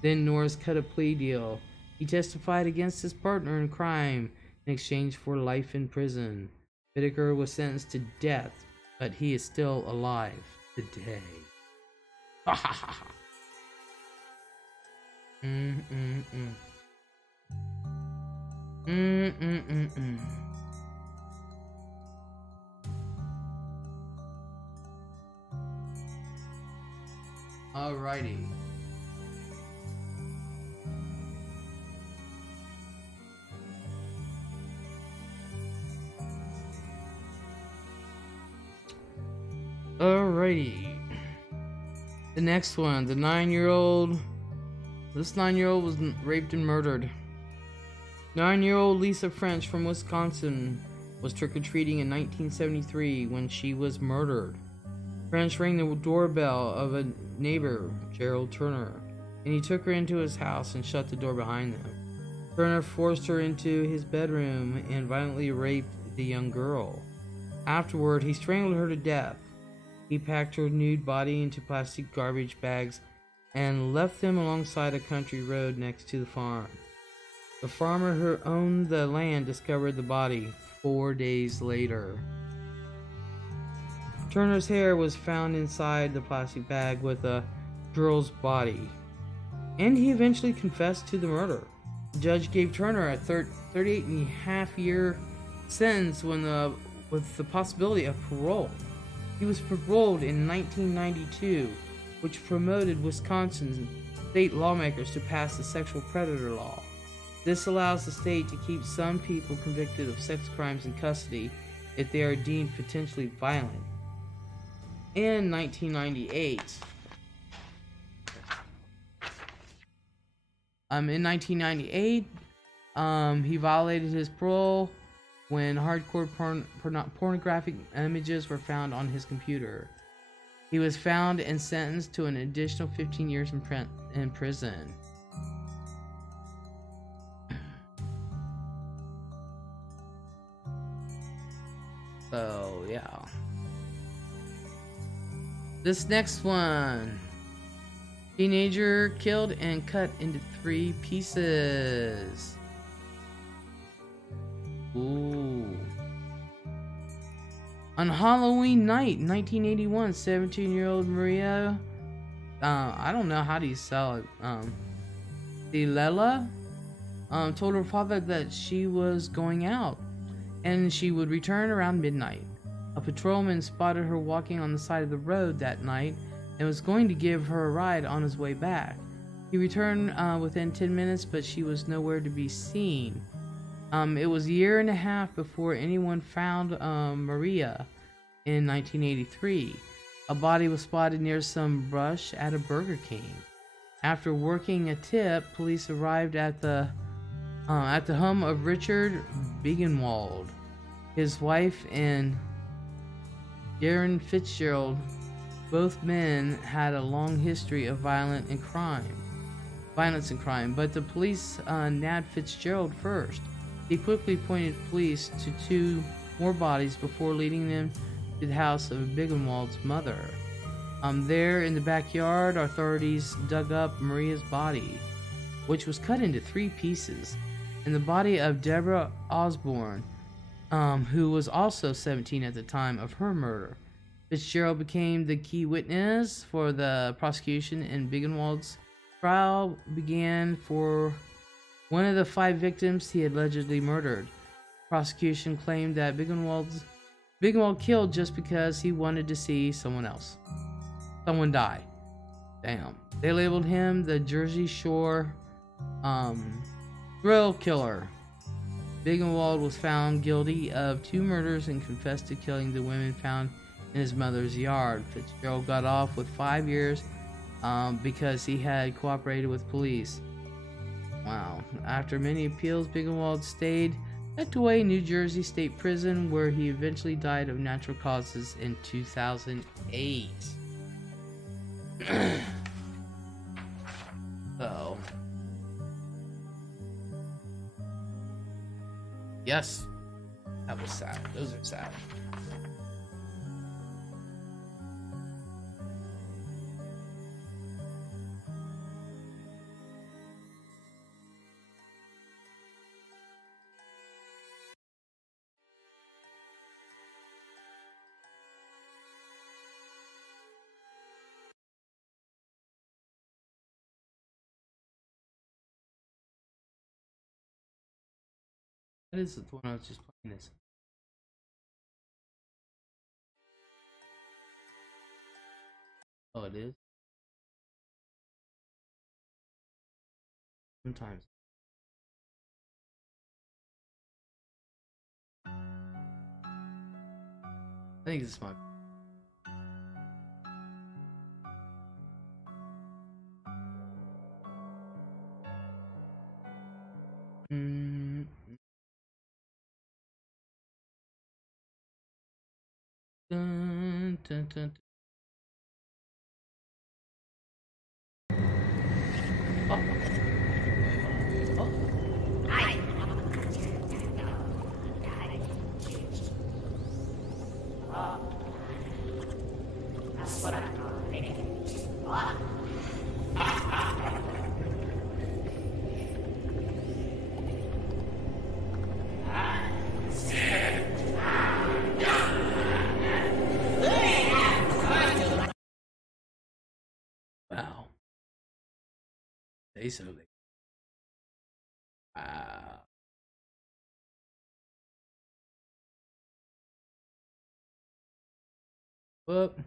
Then Norris cut a plea deal. He testified against his partner in crime in exchange for life in prison. Bittaker was sentenced to death, but he is still alive today. Ha ha ha ha. Alrighty. Alrighty. The next one, the 9-year-old. This 9-year-old was raped and murdered. 9-year-old Lisa French from Wisconsin was trick-or-treating in 1973 when she was murdered. French rang the doorbell of a neighbor, Gerald Turner, and he took her into his house and shut the door behind them. Turner forced her into his bedroom and violently raped the young girl. Afterward, he strangled her to death. He packed her nude body into plastic garbage bags and left them alongside a country road next to the farm. The farmer who owned the land discovered the body 4 days later. Turner's hair was found inside the plastic bag with a girl's body, and he eventually confessed to the murder. The judge gave Turner a 38.5-year sentence with the possibility of parole. He was paroled in 1992, which promoted Wisconsin state lawmakers to pass the sexual predator law. This allows the state to keep some people convicted of sex crimes in custody if they are deemed potentially violent. In 1998, he violated his parole when hardcore pornographic images were found on his computer. He was found and sentenced to an additional 15 years in prison. So, yeah. This next one. Teenager killed and cut into 3 pieces. Ooh. On Halloween night, 1981, 17-year-old Maria I don't know how do you sell it. Delilah told her father that she was going out and she would return around midnight. A patrolman spotted her walking on the side of the road that night and was going to give her a ride on his way back. He returned within 10 minutes, but she was nowhere to be seen. It was a year and a half before anyone found Maria in 1983. A body was spotted near some brush at a Burger King. After working a tip, police arrived at the home of Richard Biggenwald. His wife and Darren Fitzgerald, both men had a long history of violence and crime. But the police nabbed Fitzgerald first. He quickly pointed police to 2 more bodies before leading them to the house of Biggenwald's mother. There in the backyard, authorities dug up Maria's body, which was cut into 3 pieces, and the body of Deborah Osborne, who was also 17 at the time of her murder. Fitzgerald became the key witness for the prosecution, and Biggenwald's trial began for one of the 5 victims he had allegedly murdered. Prosecution claimed that Biggenwald killed just because he wanted to see someone die. Damn. They labeled him the Jersey Shore thrill killer. Biggenwald was found guilty of 2 murders and confessed to killing the women found in his mother's yard. Fitzgerald got off with 5 years because he had cooperated with police. Wow. After many appeals, Biggenwald stayed at away New Jersey State Prison, where he eventually died of natural causes in 2008. So, yes, that was sad. Those are sad. That is the one I was just playing this. Oh, it is? Sometimes. I think this is my... Dun, dun, dun. Oh. Oh. That's what I'm thinking. Wow. Say something. Wow. Whoop.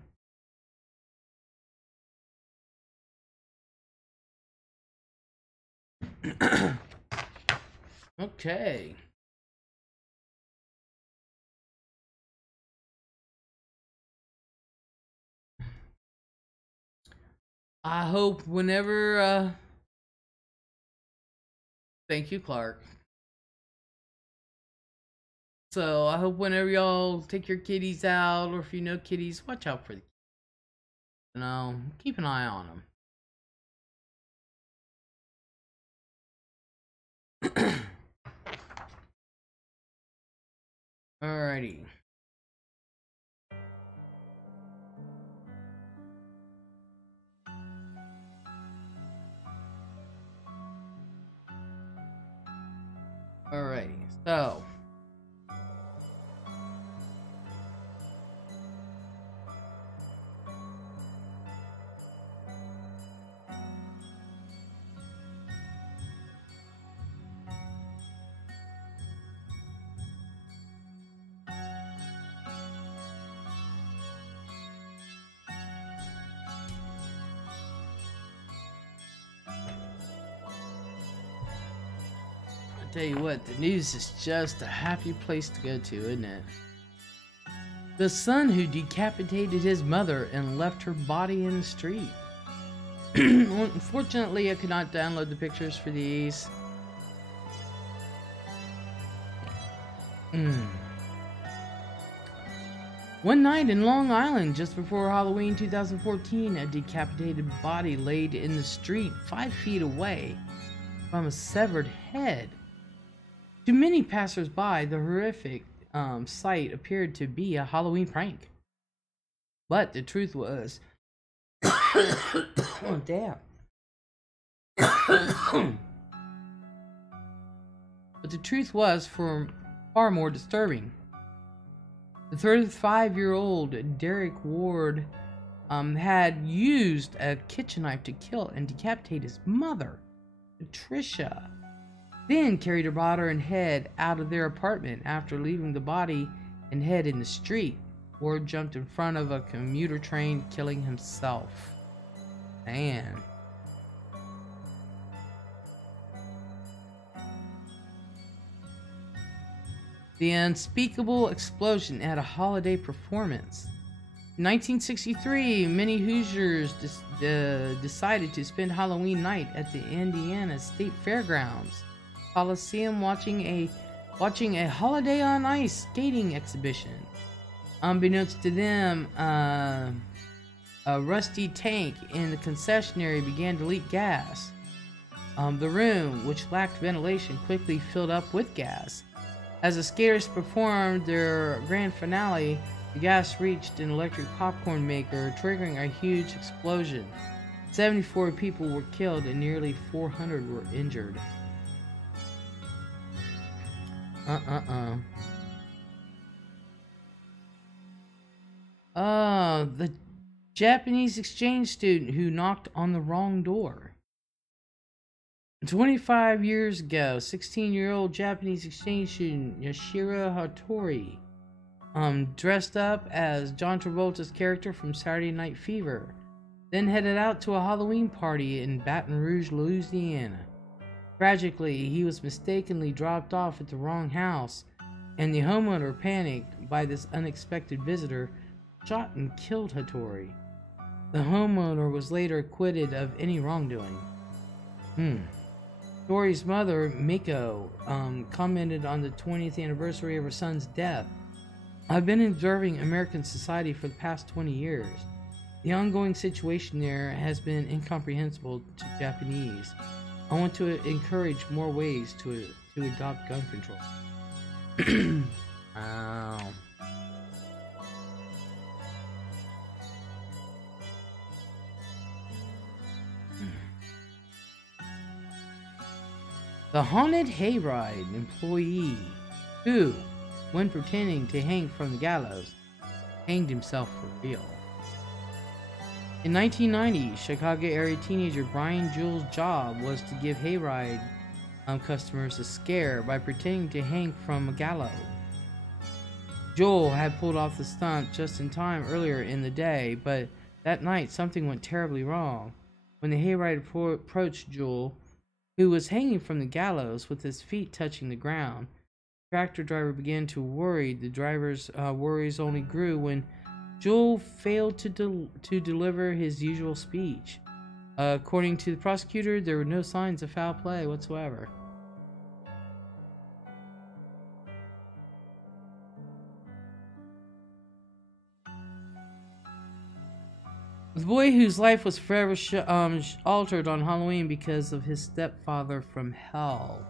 Okay. I hope whenever thank you, Clark. So I hope whenever y'all take your kitties out, or if you know kitties, watch out for them. You know, keep an eye on them. Alrighty. Alrighty, so Tell you what, the news is just a happy place to go to, isn't it? The son who decapitated his mother and left her body in the street. Unfortunately, I could not download the pictures for these. One night in Long Island, just before Halloween 2014, a decapitated body laid in the street 5 feet away from a severed head. To many passers-by, the horrific sight appeared to be a Halloween prank. But the truth was... oh, damn. But the truth was far more disturbing. The 35-year-old Derek Ward had used a kitchen knife to kill and decapitate his mother, Patricia. Then carried her body and head out of their apartment. After leaving the body and head in the street, Ward jumped in front of a commuter train, killing himself. Man. The unspeakable explosion at a holiday performance. In 1963, many Hoosiers decided to spend Halloween night at the Indiana State Fairgrounds Coliseum watching a Holiday on Ice skating exhibition. Unbeknownst to them, a rusty tank in the concessionary began to leak gas. The room, which lacked ventilation, quickly filled up with gas. As the skaters performed their grand finale, the gas reached an electric popcorn maker, triggering a huge explosion. 74 people were killed and nearly 400 were injured. The Japanese exchange student who knocked on the wrong door. 25 years ago, 16-year-old Japanese exchange student Yoshiro Hattori dressed up as John Travolta's character from Saturday Night Fever, then headed out to a Halloween party in Baton Rouge, Louisiana. Tragically, he was mistakenly dropped off at the wrong house, and the homeowner, panicked by this unexpected visitor, shot and killed Hattori. The homeowner was later acquitted of any wrongdoing. Hattori's mother, Miko, commented on the 20th anniversary of her son's death. "I've been observing American society for the past 20 years. The ongoing situation there has been incomprehensible to Japanese. I want to encourage more ways to adopt gun control." Wow. The haunted hayride employee who, when pretending to hang from the gallows, hanged himself for real. In 1990, Chicago area teenager Brian Jewell's job was to give hayride customers a scare by pretending to hang from a gallows. Jewell had pulled off the stunt just in time earlier in the day, but that night something went terribly wrong. When the hayride approached Jewell, who was hanging from the gallows with his feet touching the ground, the tractor driver began to worry. The driver's worries only grew when Jewell failed to deliver his usual speech. According to the prosecutor, there were no signs of foul play whatsoever. The boy whose life was forever altered on Halloween because of his stepfather from hell.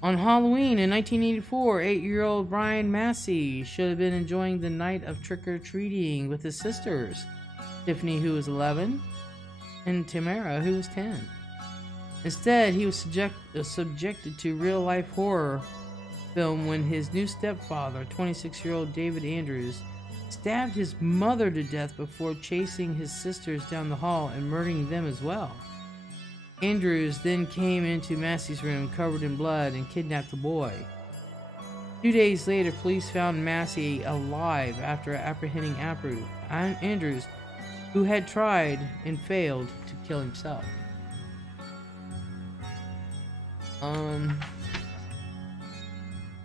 On Halloween in 1984, 8-year-old Brian Massey should have been enjoying the night of trick-or-treating with his sisters, Tiffany, who was 11, and Tamara, who was 10. Instead, he was subjected to real-life horror film when his new stepfather, 26-year-old David Andrews, stabbed his mother to death before chasing his sisters down the hall and murdering them as well. Andrews then came into Massey's room covered in blood and kidnapped the boy. 2 days later, police found Massey alive after apprehending Andrews, who had tried and failed to kill himself.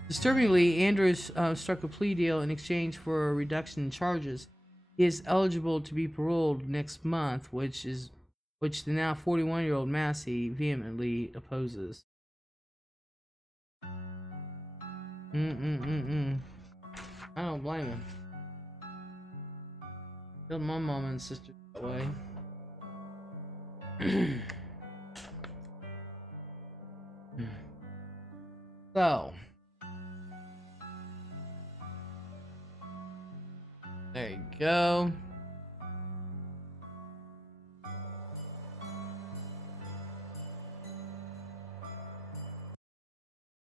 Disturbingly, Andrews struck a plea deal in exchange for a reduction in charges. He is eligible to be paroled next month, which the now 41-year-old Massey vehemently opposes. I don't blame him. Killed my mom and sister that way. So, there you go.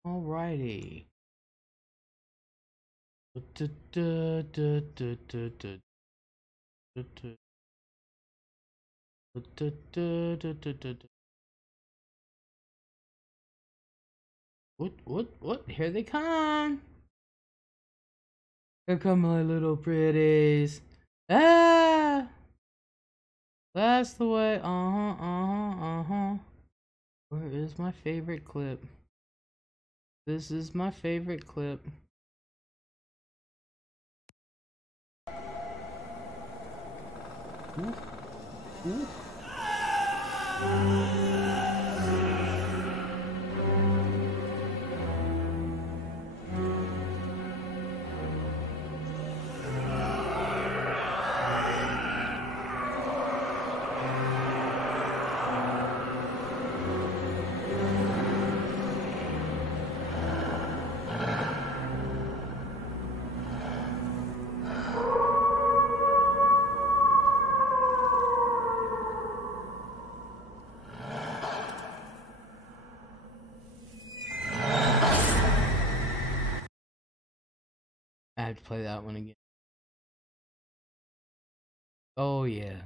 Alrighty. What? Here they come. Here come my little pretties. Ah! That's the way. Where is my favorite clip? This is my favorite clip. Ooh. Ooh. I have to play that one again. Oh yeah.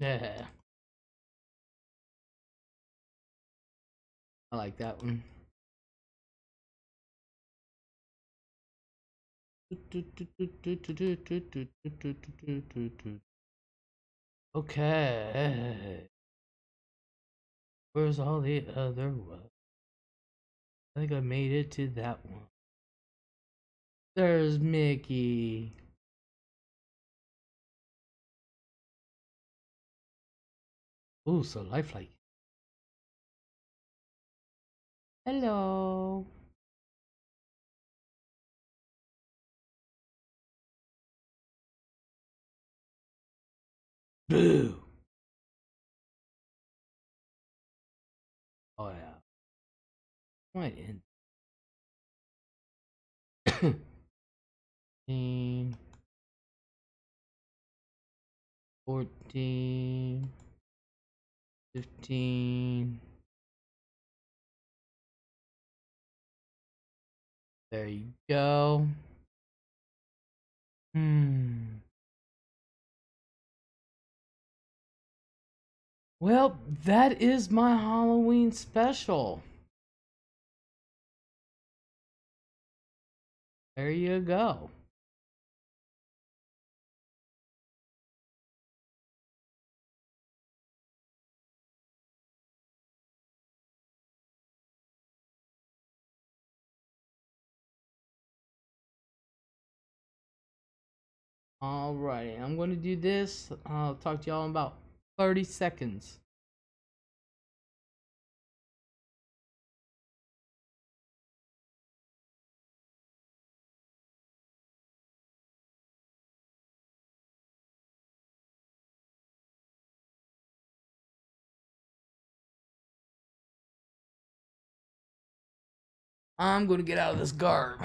Yeah. I like that one. Okay. Where's all the other ones? I think I made it to that one. There's Mickey. Ooh, so lifelike. Hello. Boo. Oh yeah. What in? 15, 14, 15. There you go. Well, that is my Halloween special. There you go. Alrighty, I'm going to do this. I'll talk to y'all in about 30 seconds. I'm gonna get out of this garb.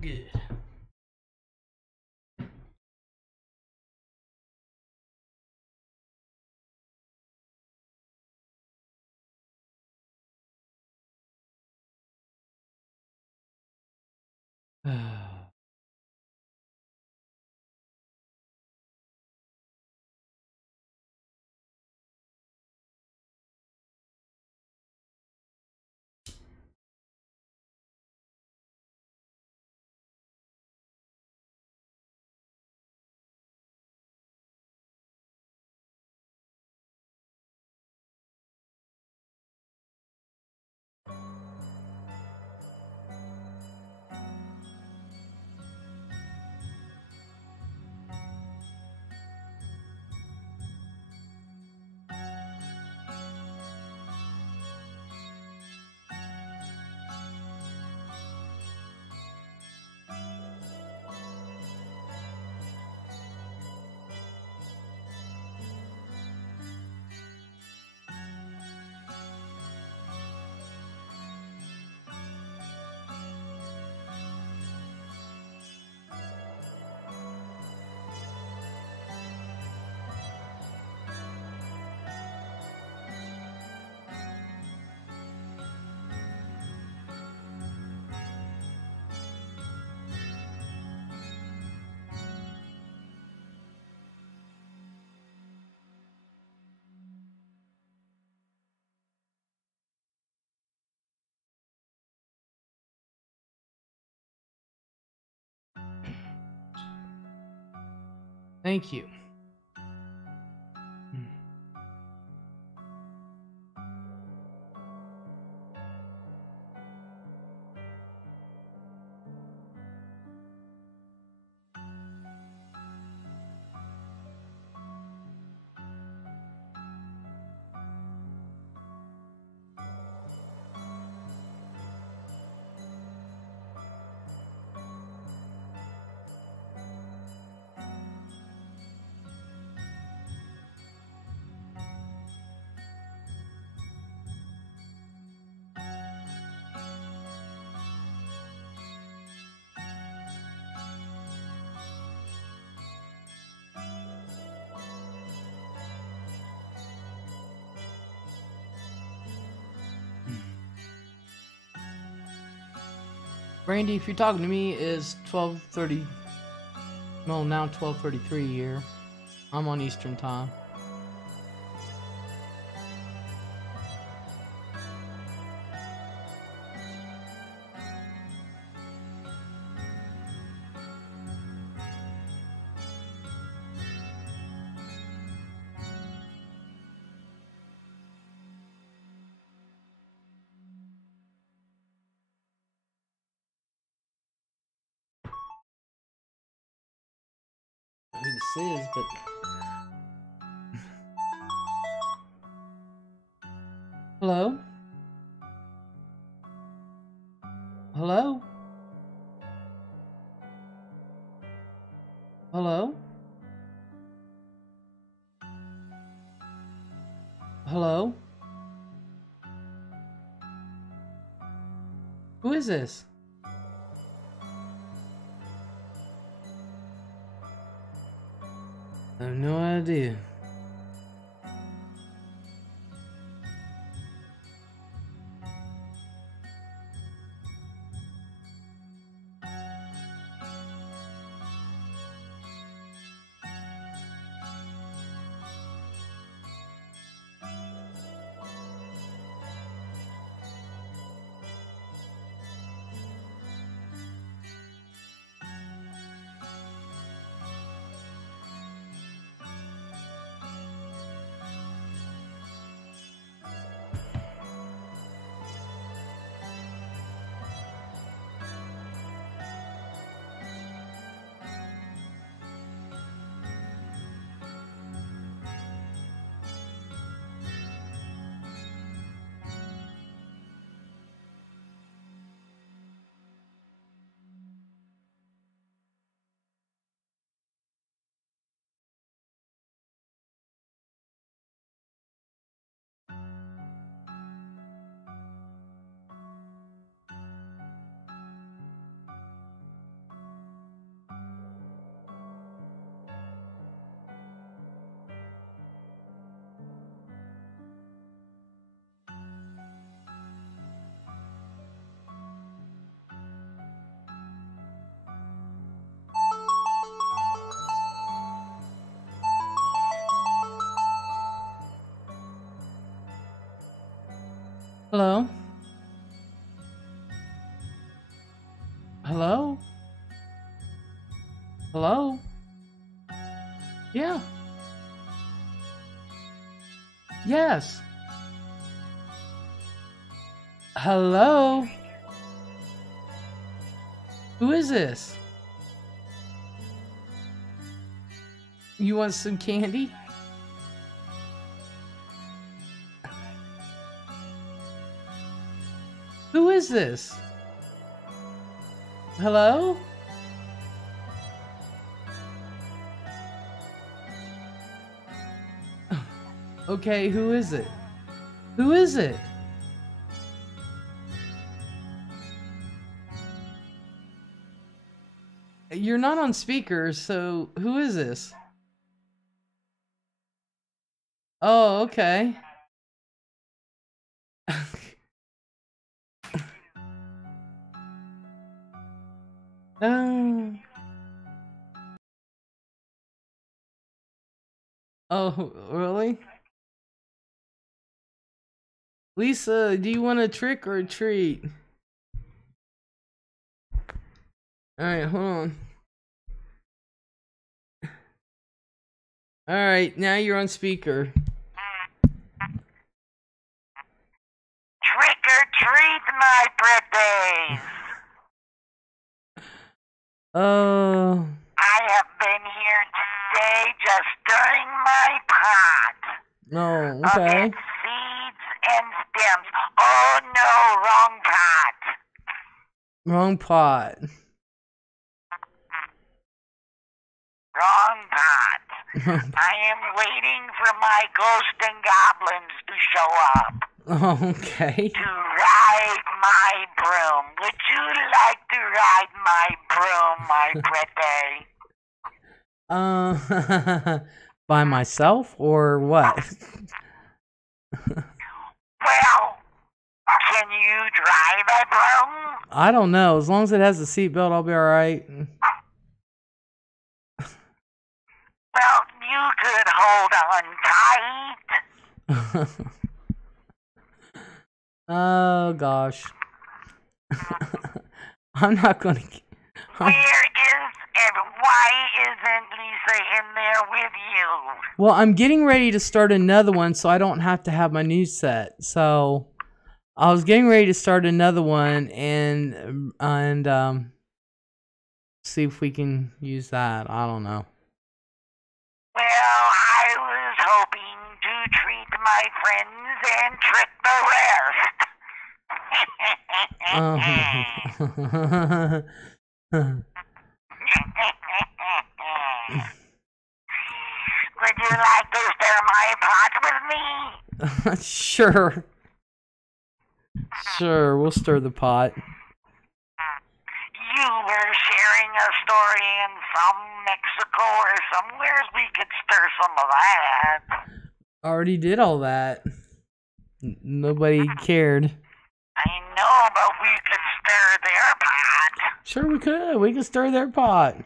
Good. Thank you. Brandy, if you're talking to me, is 12:30. No, now 12:33 here. I'm on Eastern time. Who this is, but hello? Hello? Hello? Hello? Who is this? I have no idea. Hello? Hello? Hello? Yeah. Yes. Hello? Who is this? You want some candy? Who is this? Hello? Okay, who is it? Who is it? You're not on speaker, so who is this? Oh, okay. Oh, really? Lisa, do you want a trick or a treat? Alright, hold on. Alright, now you're on speaker. Trick or treat my birthdays. I have been here today just stirring my pot. No, Of okay. its seeds and stems. Oh no, wrong pot. Wrong pot. Wrong pot. I am waiting for my ghosts and goblins to show up. Okay. To ride my broom. Would you like to ride my broom, my birthday? By myself or what? Well, can you drive a broom? I don't know. As long as it has a seatbelt, I'll be alright. Well, you could hold on tight. Oh gosh. I'm not gonna. Why isn't Lisa in there with you? Well, I'm getting ready to start another one, so I don't have to have my news set. So I was getting ready to start another one and see if we can use that. I don't know. Well, I was hoping to treat my friends and trick the rest. Would you like to stir my pot with me? Sure. Sure, we'll stir the pot. You were sharing a story in some Mexico or somewhere. We could stir some of that. Already did all that. Nobody cared. I know, but we could stir their pot. Sure we could. We could stir their pot.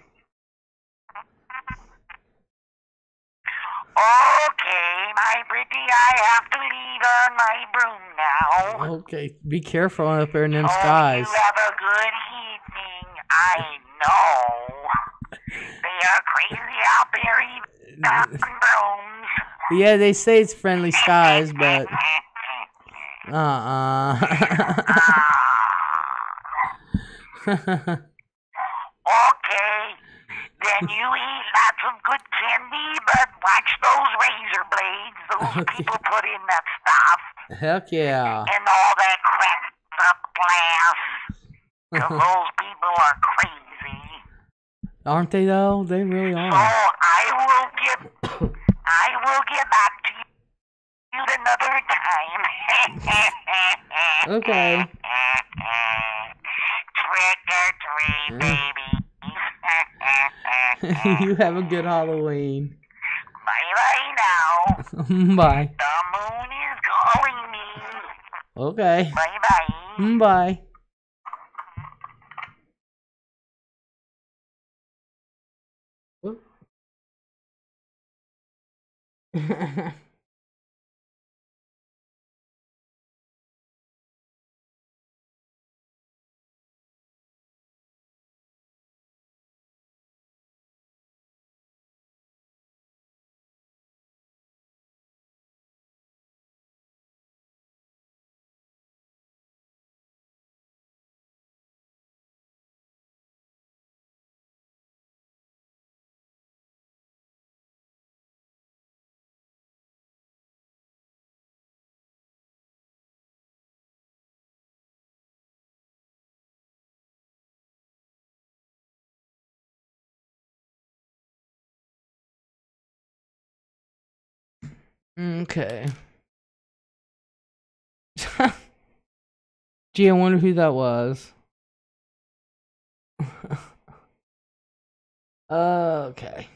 Okay, my pretty, I have to leave on my broom now. Okay, be careful up there in them Oh, skies. you have a good evening. I know. They are crazy out there even on brooms. Yeah, they say it's friendly skies, but... Okay, then you eat lots of good candy, but watch those razor blades. Those Okay. people put in that stuff. Heck yeah. And all that cracked up glass. 'Cause those people are crazy. Aren't they though? They really So are. I will get back to you another time. Okay. Trick or treat, baby. You have a good Halloween. Bye-bye now. Bye. The moon is calling me. Okay. Bye-bye. Bye. Okay. Gee, I wonder who that was. Okay.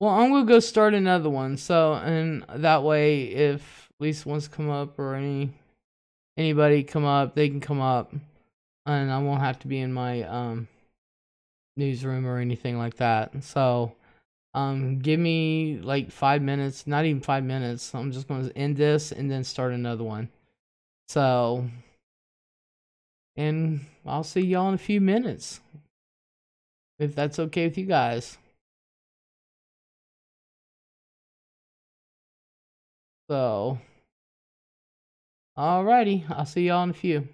Well, I'm gonna go start another one. So, and that way, if Lisa wants to come up or anybody come up, they can come up, and I won't have to be in my newsroom or anything like that. So, give me like 5 minutes, not even 5 minutes. I'm just gonna end this and then start another one. So, and I'll see y'all in a few minutes, if that's okay with you guys. So, alrighty, I'll see y'all in a few.